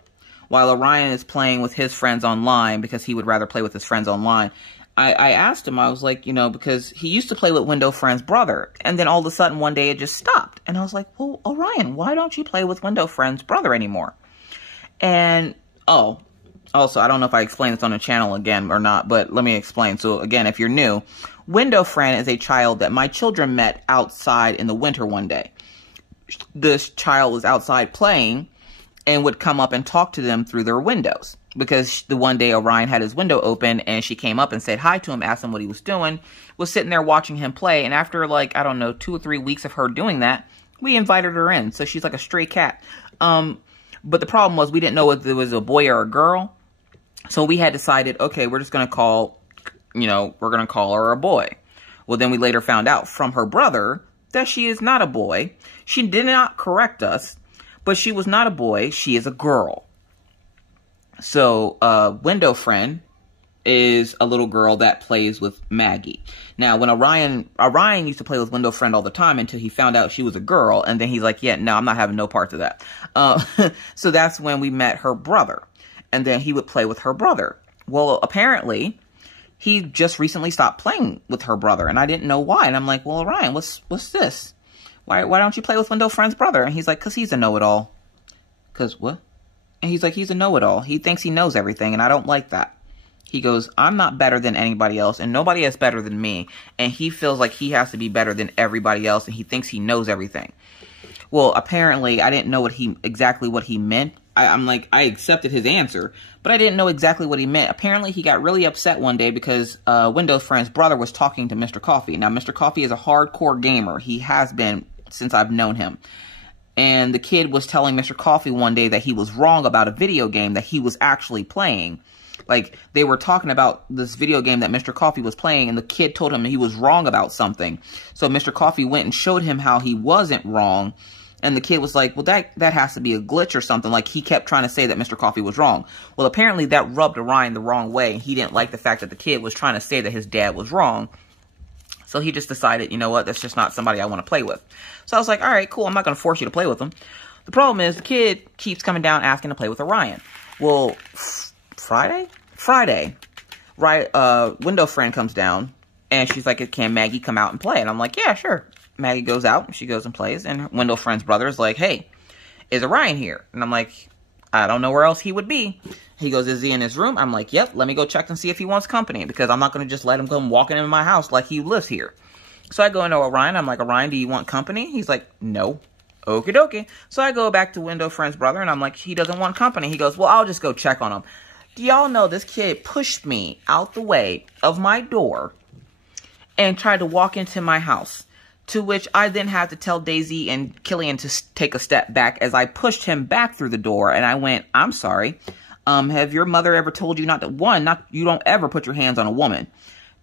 Orion is playing with his friends online, because he would rather play with his friends online, I asked him, I was like, you know, because he used to play with Window Friend's brother, and then all of a sudden one day it just stopped. And I was like, well, Orion, why don't you play with Window Friend's brother anymore? And, also, I don't know if I explained this on the channel again or not, but let me explain. So again, if you're new, Window Friend is a child that my children met outside in the winter one day. This child was outside playing and would come up and talk to them through their windows. Because the one day Orion had his window open and she came up and said hi to him, asked him what he was doing, was sitting there watching him play. And after like, I don't know, 2 or 3 weeks of her doing that, we invited her in. So she's like a stray cat. But the problem was we didn't know if it was a boy or a girl. So we had decided, okay, we're just going to call, you know, we're going to call her a boy. Well, then we later found out from her brother that she is not a boy. She did not correct us, but she was not a boy. She is a girl. So, Window Friend is a little girl that plays with Maggie. Now, when Orion used to play with Window Friend all the time until he found out she was a girl, and then he's like, yeah, no, I'm not having no parts of that. So that's when we met her brother. And then he would play with her brother. Well, apparently, he just recently stopped playing with her brother. And I didn't know why. And I'm like, well, Orion, what's this? Why don't you play with Window Friend's brother? And he's like, because he's a know-it-all. Because what? And he's like, he's a know-it-all. He thinks he knows everything. And I don't like that. He goes, I'm not better than anybody else. And nobody is better than me. And he feels like he has to be better than everybody else. And he thinks he knows everything. Well, apparently, I didn't know exactly what he meant. I'm like, I accepted his answer, but I didn't know exactly what he meant. Apparently, he got really upset one day because Window Friend's brother was talking to Mr. Coffee. Now, Mr. Coffee is a hardcore gamer. He has been since I've known him. And the kid was telling Mr. Coffee one day that he was wrong about a video game that he was actually playing. Like, they were talking about this video game that Mr. Coffee was playing, and the kid told him he was wrong about something. So Mr. Coffee went and showed him how he wasn't wrong. And the kid was like, well, that has to be a glitch or something. Like, he kept trying to say that Mr. Coffee was wrong. Well, apparently that rubbed Orion the wrong way. He didn't like the fact that the kid was trying to say that his dad was wrong. So he just decided, you know what, that's just not somebody I want to play with. So I was like, all right, cool, I'm not going to force you to play with him. The problem is the kid keeps coming down asking to play with Orion. Well, Friday, right, Window Friend comes down, and she's like, can Maggie come out and play? And I'm like, yeah, sure. Maggie goes out, she goes and plays, and Window Friend's brother is like, hey, is Orion here? And I'm like, I don't know where else he would be. He goes, is he in his room? I'm like, yep, let me go check and see if he wants company, because I'm not going to just let him come walking into my house like he lives here. So I go into Orion, I'm like, Orion, do you want company? He's like, no. Okie dokie. So I go back to Window Friend's brother, and I'm like, he doesn't want company. He goes, well, I'll just go check on him. Do y'all know this kid pushed me out the way of my door and tried to walk into my house? To which I then had to tell Daisy and Killian to take a step back as I pushed him back through the door. And I went, I'm sorry. Have your mother ever told you not to, one, you don't ever put your hands on a woman.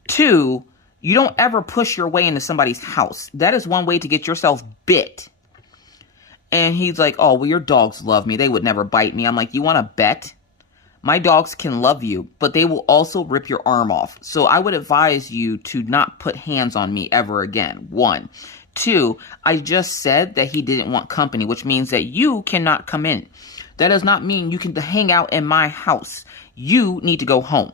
2, you don't ever push your way into somebody's house. That is one way to get yourself bit. And he's like, oh, well, your dogs love me. They would never bite me. I'm like, you want to bet? My dogs can love you, but they will also rip your arm off. So I would advise you to not put hands on me ever again. 1. 2, I just said that he didn't want company, which means that you cannot come in. That does not mean you can hang out in my house. You need to go home.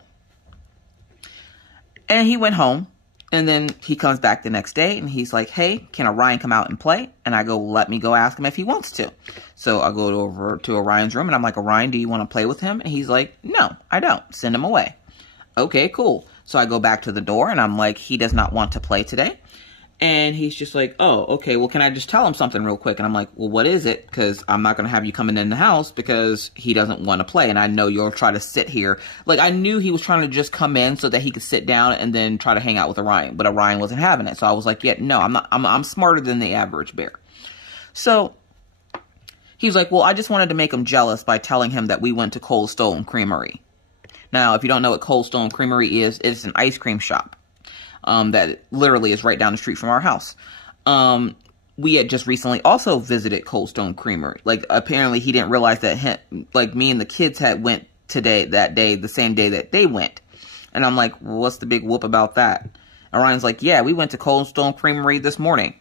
And he went home. And then he comes back the next day and he's like, hey, can Orion come out and play? And I go, let me go ask him if he wants to. So I go over to Orion's room and I'm like, Orion, do you want to play with him? And he's like, no, I don't. Send him away. Okay, cool. So I go back to the door and I'm like, he does not want to play today. And he's just like, oh, okay, well, can I just tell him something real quick? And I'm like, well, what is it? Because I'm not going to have you coming in the house because he doesn't want to play. And I know you'll try to sit here. Like, I knew he was trying to just come in so that he could sit down and then try to hang out with Orion. But Orion wasn't having it. So I was like, yeah, no, I'm not. I'm smarter than the average bear. So he was like, well, I just wanted to make him jealous by telling him that we went to Cold Stone Creamery. Now, if you don't know what Cold Stone Creamery is, it's an ice cream shop. That literally is right down the street from our house. We had just recently also visited Cold Stone Creamery. Like, apparently he didn't realize that me and the kids had went the same day that they went. And I'm like, well, what's the big whoop about that? And Ryan's like, yeah, we went to Cold Stone Creamery this morning.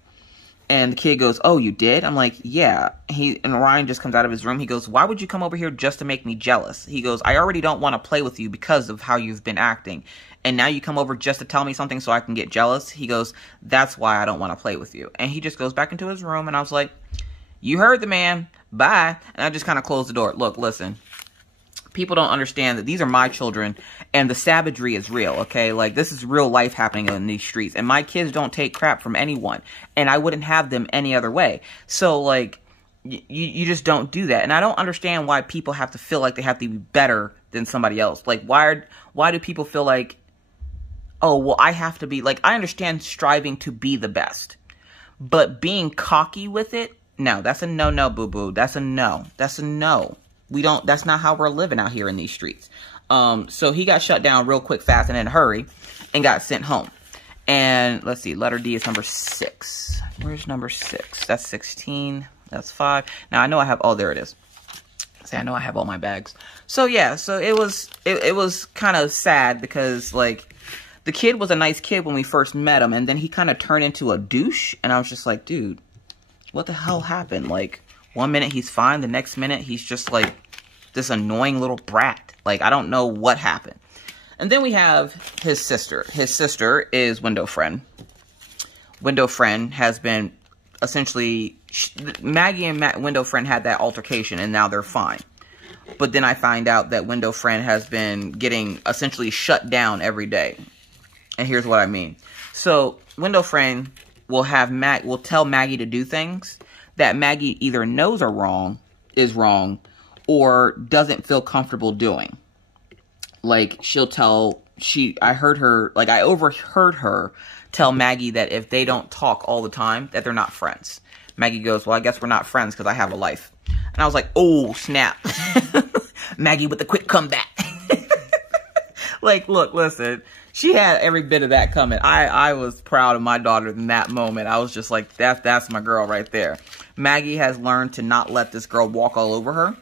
And the kid goes, oh, you did? I'm like, yeah. And Ryan just comes out of his room. He goes, why would you come over here just to make me jealous? He goes, I already don't want to play with you because of how you've been acting. And now you come over just to tell me something so I can get jealous? He goes, that's why I don't want to play with you. And he just goes back into his room. And I was like, you heard the man. Bye. And I just kind of closed the door. Look, listen. People don't understand that these are my children and the savagery is real, okay? Like, this is real life happening in these streets. And my kids don't take crap from anyone. And I wouldn't have them any other way. So, like, you just don't do that. And I don't understand why people have to feel like they have to be better than somebody else. Like, why do people feel like, oh, well, I have to be, like, I understand striving to be the best. But being cocky with it, no, that's a no-no, boo-boo. That's a no. That's a no. That's not how we're living out here in these streets. So he got shut down real quick, fast, and in a hurry, and got sent home. And let's see, letter D is number 6. Where's number 6? That's 16. That's 5. Now I know I have, oh, there it is. See, I know I have all my bags. So yeah, so it was kind of sad because, like, the kid was a nice kid when we first met him, and then he kind of turned into a douche, and I was just like, dude, what the hell happened? Like, one minute he's fine, the next minute he's just like this annoying little brat. Like, I don't know what happened. And then we have his sister. His sister is Window Friend. Window Friend has been essentially, Maggie and Window Friend had that altercation and now they're fine. But then I find out that Window Friend has been getting essentially shut down every day. And here's what I mean. So Window Friend will tell Maggie to do things that Maggie either knows is wrong, or doesn't feel comfortable doing. Like, I overheard her tell Maggie that if they don't talk all the time, that they're not friends. Maggie goes, well, I guess we're not friends because I have a life. And I was like, oh, snap. Maggie with the quick comeback. Like, look, listen. She had every bit of that coming. I was proud of my daughter in that moment. I was just like, that's my girl right there. Maggie has learned to not let this girl walk all over her.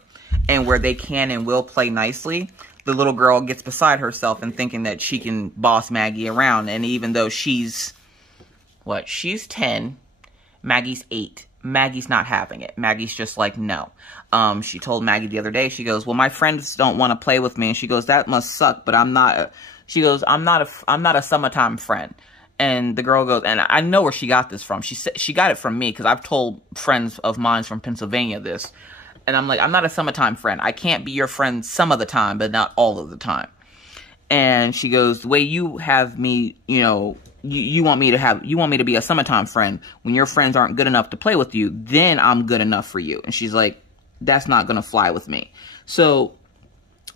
And where they can and will play nicely, the little girl gets beside herself and thinking that she can boss Maggie around. And even though she's 10, Maggie's 8. Maggie's not having it. Maggie's just like, no. She told Maggie the other day, she goes, well, my friends don't want to play with me. And she goes, that must suck, but I'm not a summertime friend. And the girl goes, and I know where she got this from. She got it from me because I've told friends of mine from Pennsylvania this. And I'm like, I'm not a summertime friend. I can't be your friend some of the time, but not all of the time. And she goes, the way you have me, you know, you want me to be a summertime friend. When your friends aren't good enough to play with you, then I'm good enough for you. And she's like, that's not going to fly with me. So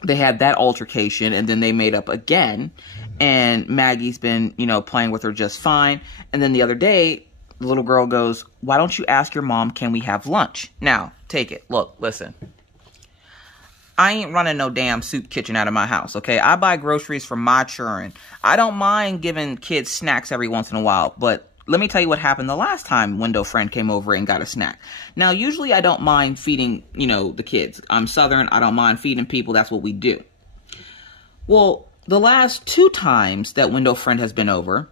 they had that altercation, and then they made up again. And Maggie's been, you know, playing with her just fine. And then the other day, the little girl goes, why don't you ask your mom, can we have lunch? Now, take it. Look, listen. I ain't running no damn soup kitchen out of my house, okay? I buy groceries for my children. I don't mind giving kids snacks every once in a while, but let me tell you what happened the last time Window Friend came over and got a snack. Now, usually I don't mind feeding, you know, the kids. I'm Southern. I don't mind feeding people. That's what we do. Well, the last 2 times that Window Friend has been over,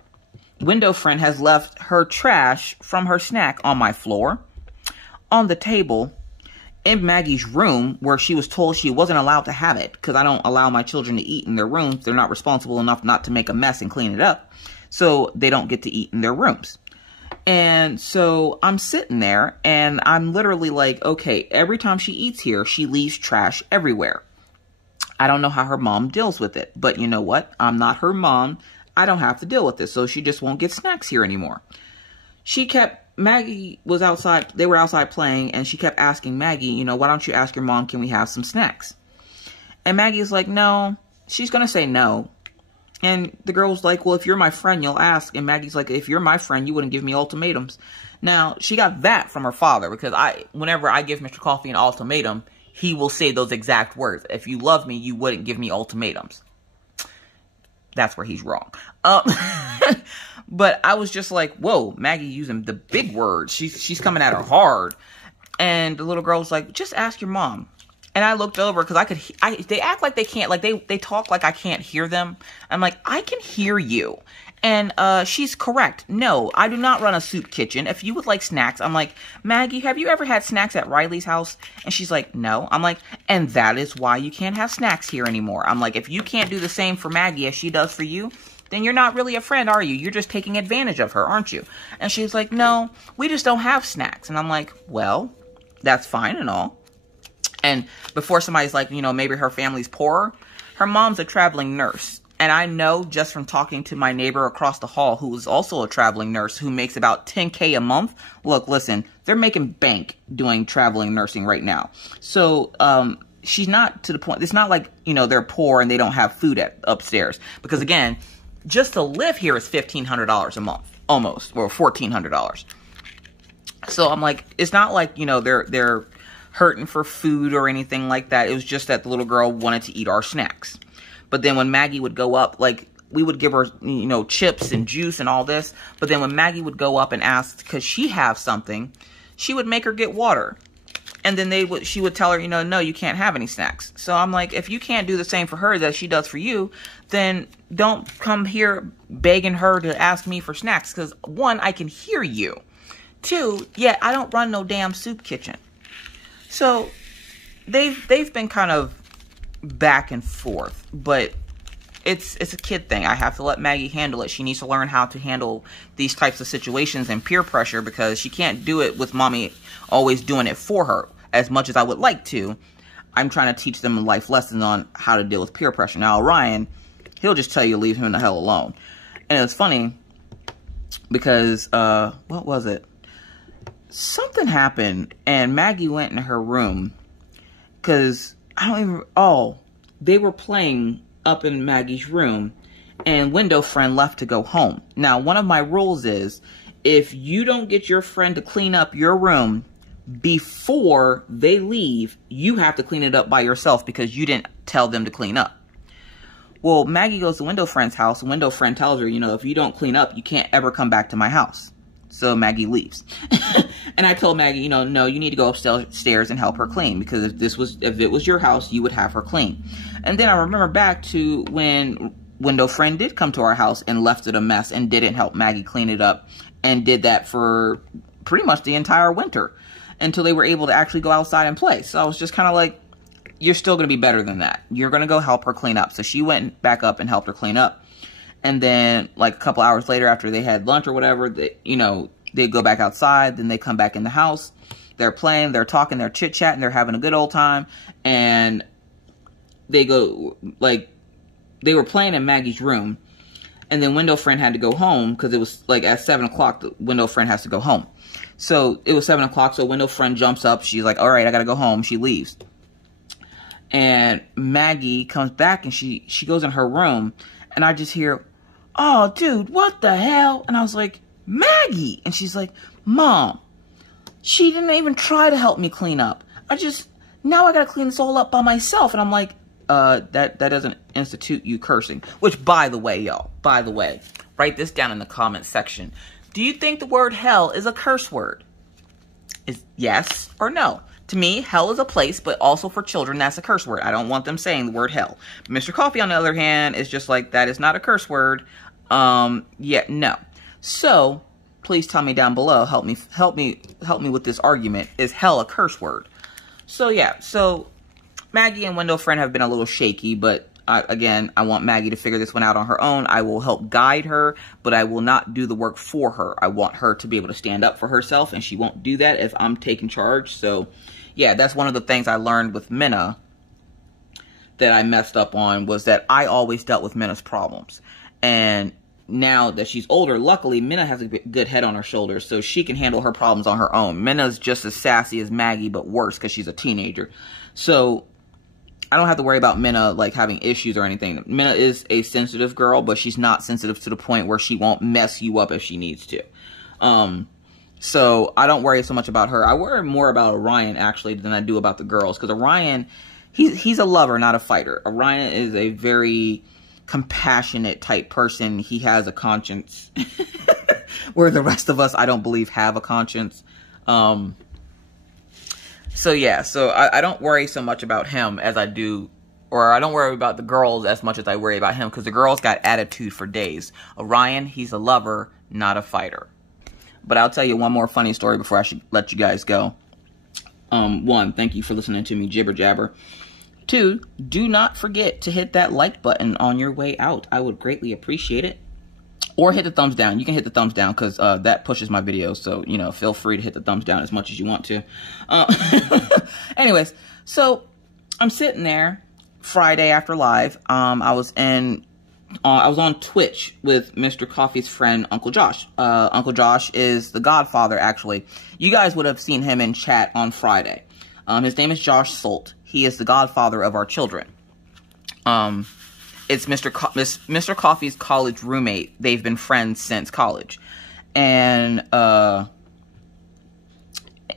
Window Friend has left her trash from her snack on my floor, on the table, in Maggie's room where she was told she wasn't allowed to have it, because I don't allow my children to eat in their rooms. They're not responsible enough not to make a mess and clean it up. So they don't get to eat in their rooms. And so I'm sitting there and I'm literally like, okay, every time she eats here, she leaves trash everywhere. I don't know how her mom deals with it, but you know what? I'm not her mom. I don't have to deal with this. So she just won't get snacks here anymore. Maggie was outside, they were outside playing, and she kept asking Maggie, you know, why don't you ask your mom, can we have some snacks? And Maggie's like, no, she's going to say no. And the girl's like, well, if you're my friend, you'll ask. And Maggie's like, if you're my friend, you wouldn't give me ultimatums. Now, she got that from her father, because whenever I give Mr. Coffee an ultimatum, he will say those exact words. If you love me, you wouldn't give me ultimatums. That's where he's wrong. But I was just like, whoa, Maggie using the big words. She's coming at her hard. And the little girl was like, just ask your mom. And I looked over because they act like they can't, like they talk like I can't hear them. I'm like, I can hear you. And she's correct. No, I do not run a soup kitchen. If you would like snacks, I'm like, Maggie, have you ever had snacks at Riley's house? And she's like, no. I'm like, and that is why you can't have snacks here anymore. I'm like, if you can't do the same for Maggie as she does for you, then you're not really a friend, are you? You're just taking advantage of her, aren't you? And she's like, no, we just don't have snacks. And I'm like, well, that's fine and all. And before somebody's like, you know, maybe her family's poorer, her mom's a traveling nurse. And I know just from talking to my neighbor across the hall, who is also a traveling nurse, who makes about $10K a month. Look, listen, they're making bank doing traveling nursing right now. So, she's not to the point, it's not like, you know, they're poor and they don't have food upstairs. Because again, just to live here is $1,500 a month, almost, or $1,400. So I'm like, it's not like, you know, they're hurting for food or anything like that. It was just that the little girl wanted to eat our snacks. But then when Maggie would go up, like, we would give her, you know, chips and juice and all this. But then when Maggie would go up and ask, could she have something, she would make her get water. And then she would tell her, you know, no, you can't have any snacks. So I'm like, if you can't do the same for her that she does for you, then don't come here begging her to ask me for snacks. Because one, I can hear you. Two, yeah, I don't run no damn soup kitchen. So they've been kind of back and forth, but it's a kid thing. I have to let Maggie handle it. She needs to learn how to handle these types of situations and peer pressure, because she can't do it with mommy always doing it for her as much as I would like to. I'm trying to teach them a life lesson on how to deal with peer pressure. Now, Ryan, he'll just tell you to leave him the hell alone. And it's funny because, what was it? Something happened and Maggie went in her room because they were playing up in Maggie's room and window friend left to go home. Now, one of my rules is if you don't get your friend to clean up your room before they leave, you have to clean it up by yourself because you didn't tell them to clean up. Well, Maggie goes to window friend's house and window friend tells her, you know, if you don't clean up, you can't ever come back to my house. So Maggie leaves. And I told Maggie, you know, no, you need to go upstairs and help her clean, because if it was your house, you would have her clean. And then I remember back to when window friend did come to our house and left it a mess and didn't help Maggie clean it up, and did that for pretty much the entire winter until they were able to actually go outside and play. So I was just kind of like, you're still going to be better than that. You're going to go help her clean up. So she went back up and helped her clean up. And then, like, a couple hours later, after they had lunch or whatever, they'd go back outside. Then they come back in the house. They're playing, they're talking, they're chit-chatting, they're having a good old time. And they go, like, they were playing in Maggie's room. And then window friend had to go home because it was, like, at 7 o'clock, the window friend has to go home. So it was 7 o'clock, so window friend jumps up. She's like, all right, I got to go home. She leaves. And Maggie comes back and she goes in her room. And I just hear, oh, dude, what the hell? And I was like, Maggie. And she's like, Mom, she didn't even try to help me clean up. Now I got to clean this all up by myself. And I'm like, that doesn't institute you cursing. Which, by the way, y'all, write this down in the comments section. Do you think the word hell is a curse word? Is yes or no? To me, hell is a place, but also for children, that's a curse word. I don't want them saying the word hell. Mr. Coffee, on the other hand, is just like, that is not a curse word. Yeah, no. So, please tell me down below, help me with this argument. Is hell a curse word? So yeah, so Maggie and Window Friend have been a little shaky, but again, I want Maggie to figure this one out on her own. I will help guide her, but I will not do the work for her. I want her to be able to stand up for herself, and she won't do that if I'm taking charge. So yeah, that's one of the things I learned with Minna that I messed up on, was that I always dealt with Minna's problems. And now that she's older, luckily, Minna has a good head on her shoulders, so she can handle her problems on her own. Minna's just as sassy as Maggie, but worse because she's a teenager. So I don't have to worry about Minna, like, having issues or anything. Minna is a sensitive girl, but she's not sensitive to the point where she won't mess you up if she needs to. So I don't worry so much about her. I worry more about Orion, actually, than I do about the girls. Because Orion, he's a lover, not a fighter. Orion is a very compassionate type person. He has a conscience. Where the rest of us, I don't believe, have a conscience. So yeah, so I don't worry so much about him as I do, or I don't worry about the girls as much as I worry about him, because the girls got attitude for days. Orion, he's a lover, not a fighter. But I'll tell you one more funny story before I should let you guys go. One, thank you for listening to me jibber jabber. Two, do not forget to hit that like button on your way out. I would greatly appreciate it. Or hit the thumbs down. You can hit the thumbs down because that pushes my videos. So, you know, feel free to hit the thumbs down as much as you want to. Anyways, so I'm sitting there Friday after live. I was on Twitch with Mr. Coffee's friend, Uncle Josh. Uncle Josh is the godfather, actually. You guys would have seen him in chat on Friday. His name is Josh Solt. He is the godfather of our children. It's Mr. Coffee's college roommate. They've been friends since college. And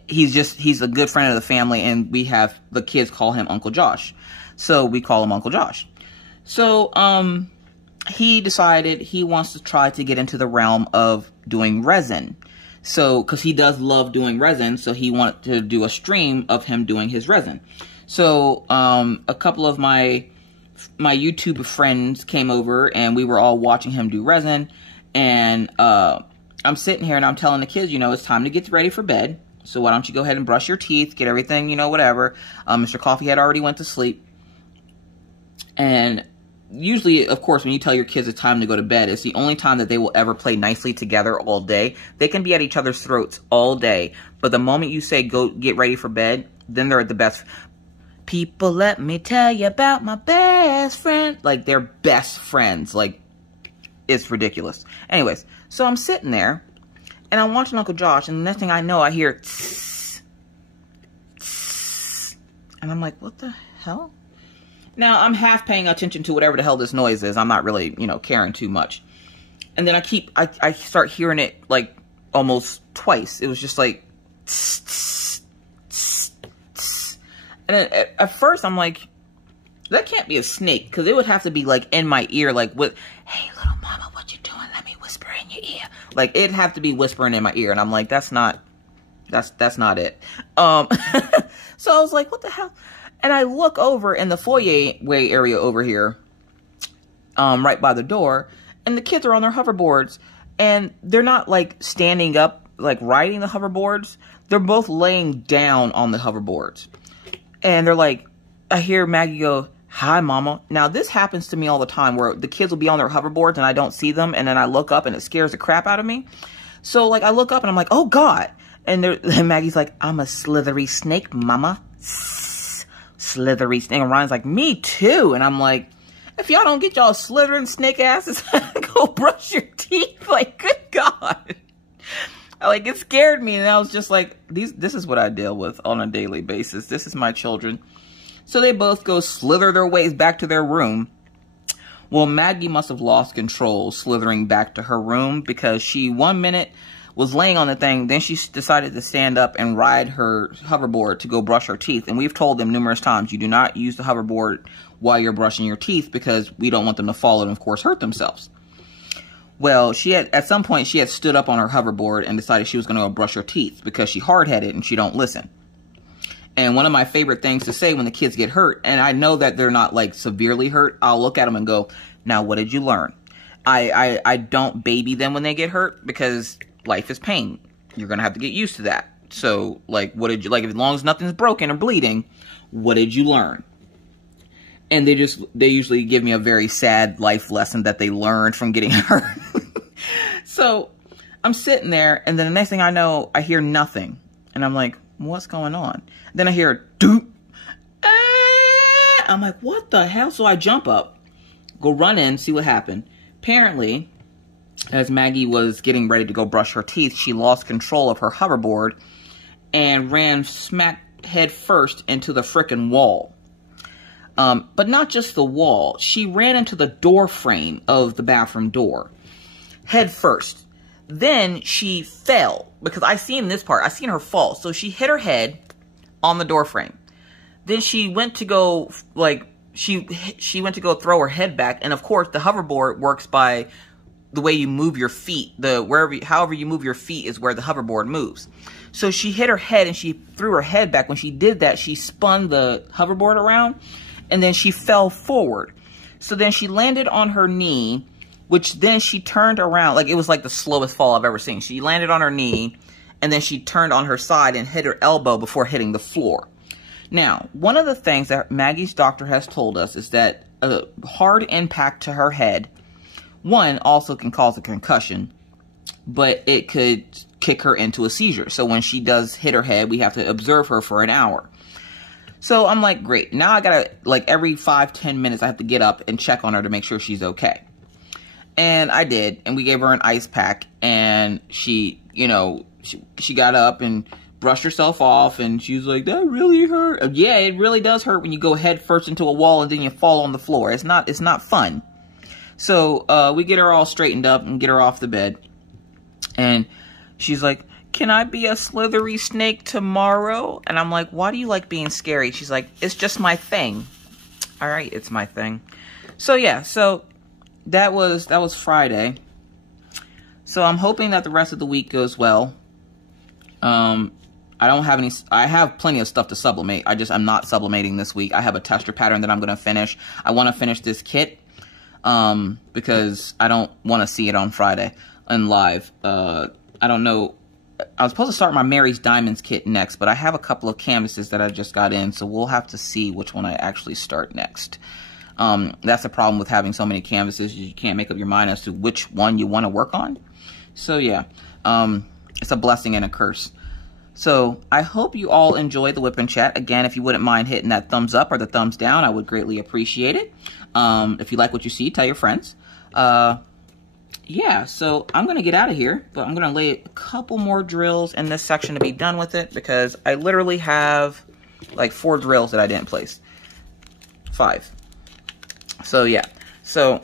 he's a good friend of the family, and the kids call him Uncle Josh. So we call him Uncle Josh. So he decided he wants to try to get into the realm of doing resin. So, because he does love doing resin, so he wanted to do a stream of him doing his resin. So a couple of my YouTube friends came over, and we were all watching him do resin. And I'm sitting here and I'm telling the kids, you know, it's time to get ready for bed. So why don't you go ahead and brush your teeth, get everything, you know, whatever. Mr. Coffee had already went to sleep. And usually, of course, when you tell your kids it's time to go to bed, it's the only time that they will ever play nicely together all day. They can be at each other's throats all day. But the moment you say, go get ready for bed, then they're at the best. People, let me tell you about my best friend. Like, they're best friends. Like, it's ridiculous. Anyways, so I'm sitting there, and I'm watching Uncle Josh, and the next thing I know, I hear tss, tss, and I'm like, what the hell? Now, I'm half paying attention to whatever the hell this noise is. I'm not really, you know, caring too much. And then I start hearing it, like, almost twice. It was just like, tss, tss, tss, tss. And then at first, I'm like, that can't be a snake, because it would have to be, like, in my ear, like, with, hey, little mama, what you doing? Let me whisper in your ear. Like, it'd have to be whispering in my ear, and I'm like, that's not it. So I was like, what the hell? And I look over in the foyer area over here, right by the door, and the kids are on their hoverboards, and they're not, like, standing up, like, riding the hoverboards. They're both laying down on the hoverboards. And they're like, I hear Maggie go, hi, mama. Now, this happens to me all the time, where the kids will be on their hoverboards, and I don't see them, and then I look up, and it scares the crap out of me. So, like, I look up, and I'm like, oh, God. And Maggie's like, I'm a slithery snake, mama. Slithery snake. And Ryan's like, me too. And I'm like, if y'all don't get y'all slithering snake asses, go brush your teeth. Like, good God. Like, it scared me. And I was just like, this is what I deal with on a daily basis. This is my children. So they both go slither their ways back to their room. Well, Maggie must have lost control slithering back to her room, because she 1 minute was laying on the thing, then she decided to stand up and ride her hoverboard to go brush her teeth. And we've told them numerous times, you do not use the hoverboard while you're brushing your teeth, because we don't want them to fall and, of course, hurt themselves. Well, at some point, she had stood up on her hoverboard and decided she was going to go brush her teeth, because she hard-headed and she don't listen. And one of my favorite things to say when the kids get hurt, and I know that they're not, like, severely hurt, I'll look at them and go, now, what did you learn? I don't baby them when they get hurt, because life is pain. You're going to have to get used to that. So, like, what did you, like, as long as nothing's broken or bleeding, what did you learn? And they usually give me a very sad life lesson that they learned from getting hurt. So, I'm sitting there, and then the next thing I know, I hear nothing. And I'm like, what's going on? Then I hear, doop. I'm like, what the hell? So I jump up, go run in, see what happened. Apparently, as Maggie was getting ready to go brush her teeth, she lost control of her hoverboard and ran smack head first into the frickin' wall. But not just the wall. She ran into the door frame of the bathroom door. Head first. Then she fell. Because I seen this part. I seen her fall. So she hit her head on the door frame. Then she went to go, like, she went to go throw her head back. And of course, the hoverboard works by the way you move your feet. However you move your feet is where the hoverboard moves. So she hit her head and she threw her head back. When she did that, she spun the hoverboard around and then she fell forward. So then she landed on her knee, which then she turned around. Like, it was like the slowest fall I've ever seen. She landed on her knee and then she turned on her side and hit her elbow before hitting the floor. Now, one of the things that Maggie's doctor has told us is that a hard impact to her head, one, also can cause a concussion, but it could kick her into a seizure. So when she does hit her head, we have to observe her for an hour. So I'm like, great. Now I gotta, like, every 5-10 minutes, I have to get up and check on her to make sure she's okay. And I did, and we gave her an ice pack, and she, you know, she got up and brushed herself off, and she was like, that really hurt. Yeah, it really does hurt when you go head first into a wall and then you fall on the floor. It's not fun. So we get her all straightened up and get her off the bed. And she's like, can I be a slithery snake tomorrow? And I'm like, why do you like being scary? She's like, it's just my thing. All right, it's my thing. So yeah, so that was Friday. So I'm hoping that the rest of the week goes well. I have plenty of stuff to sublimate. I'm not sublimating this week. I have a tester pattern that I'm going to finish. I want to finish this kit, because I don't want to see it on Friday and live. I don't know. I was supposed to start my Mary's Diamonds kit next, but I have a couple of canvases that I just got in, so we'll have to see which one I actually start next. That's the problem with having so many canvases. You can't make up your mind as to which one you want to work on. So yeah, it's a blessing and a curse. So I hope you all enjoyed the Wip N Chat. Again, if you wouldn't mind hitting that thumbs up or the thumbs down, I would greatly appreciate it. If you like what you see, tell your friends. Yeah, so I'm going to get out of here, but I'm going to lay a couple more drills in this section to be done with it, because I literally have like 4 drills that I didn't place. 5. So yeah, so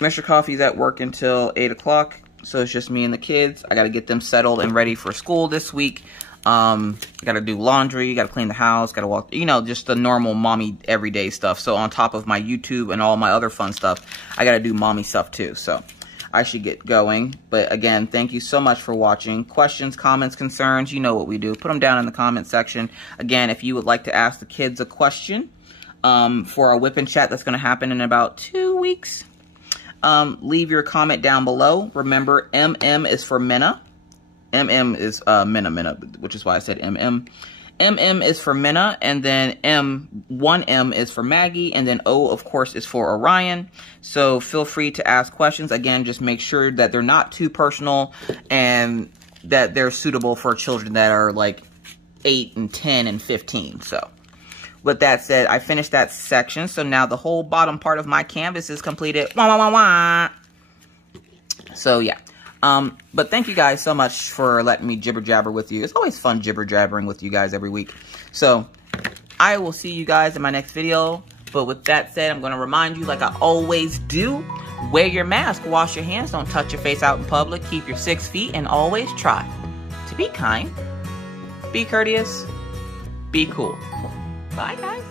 Mr. Coffee's at work until 8 o'clock, so it's just me and the kids. I got to get them settled and ready for school this week. Got to do laundry, got to clean the house, got to walk, you know, just the normal mommy everyday stuff. So on top of my YouTube and all my other fun stuff, I got to do mommy stuff too. So I should get going. But again, thank you so much for watching. Questions, comments, concerns, you know what we do. Put them down in the comment section. Again, if you would like to ask the kids a question for our Wip N Chat that's going to happen in about 2 weeks, leave your comment down below. Remember, MM is for Minna. MM is Minna, which is why I said MM. MM is for Minna, and then one M is for Maggie, and then O, of course, is for Orion. So feel free to ask questions. Again, just make sure that they're not too personal and that they're suitable for children that are like 8 and 10 and 15. So with that said, I finished that section. So now the whole bottom part of my canvas is completed. Wah, wah, wah, wah. So yeah. But thank you guys so much for letting me jibber jabber with you. It's always fun jibber jabbering with you guys every week. So I will see you guys in my next video. But with that said, I'm going to remind you, like I always do, wear your mask, wash your hands, don't touch your face out in public, keep your 6 feet, and always try to be kind, be courteous, be cool. Bye guys.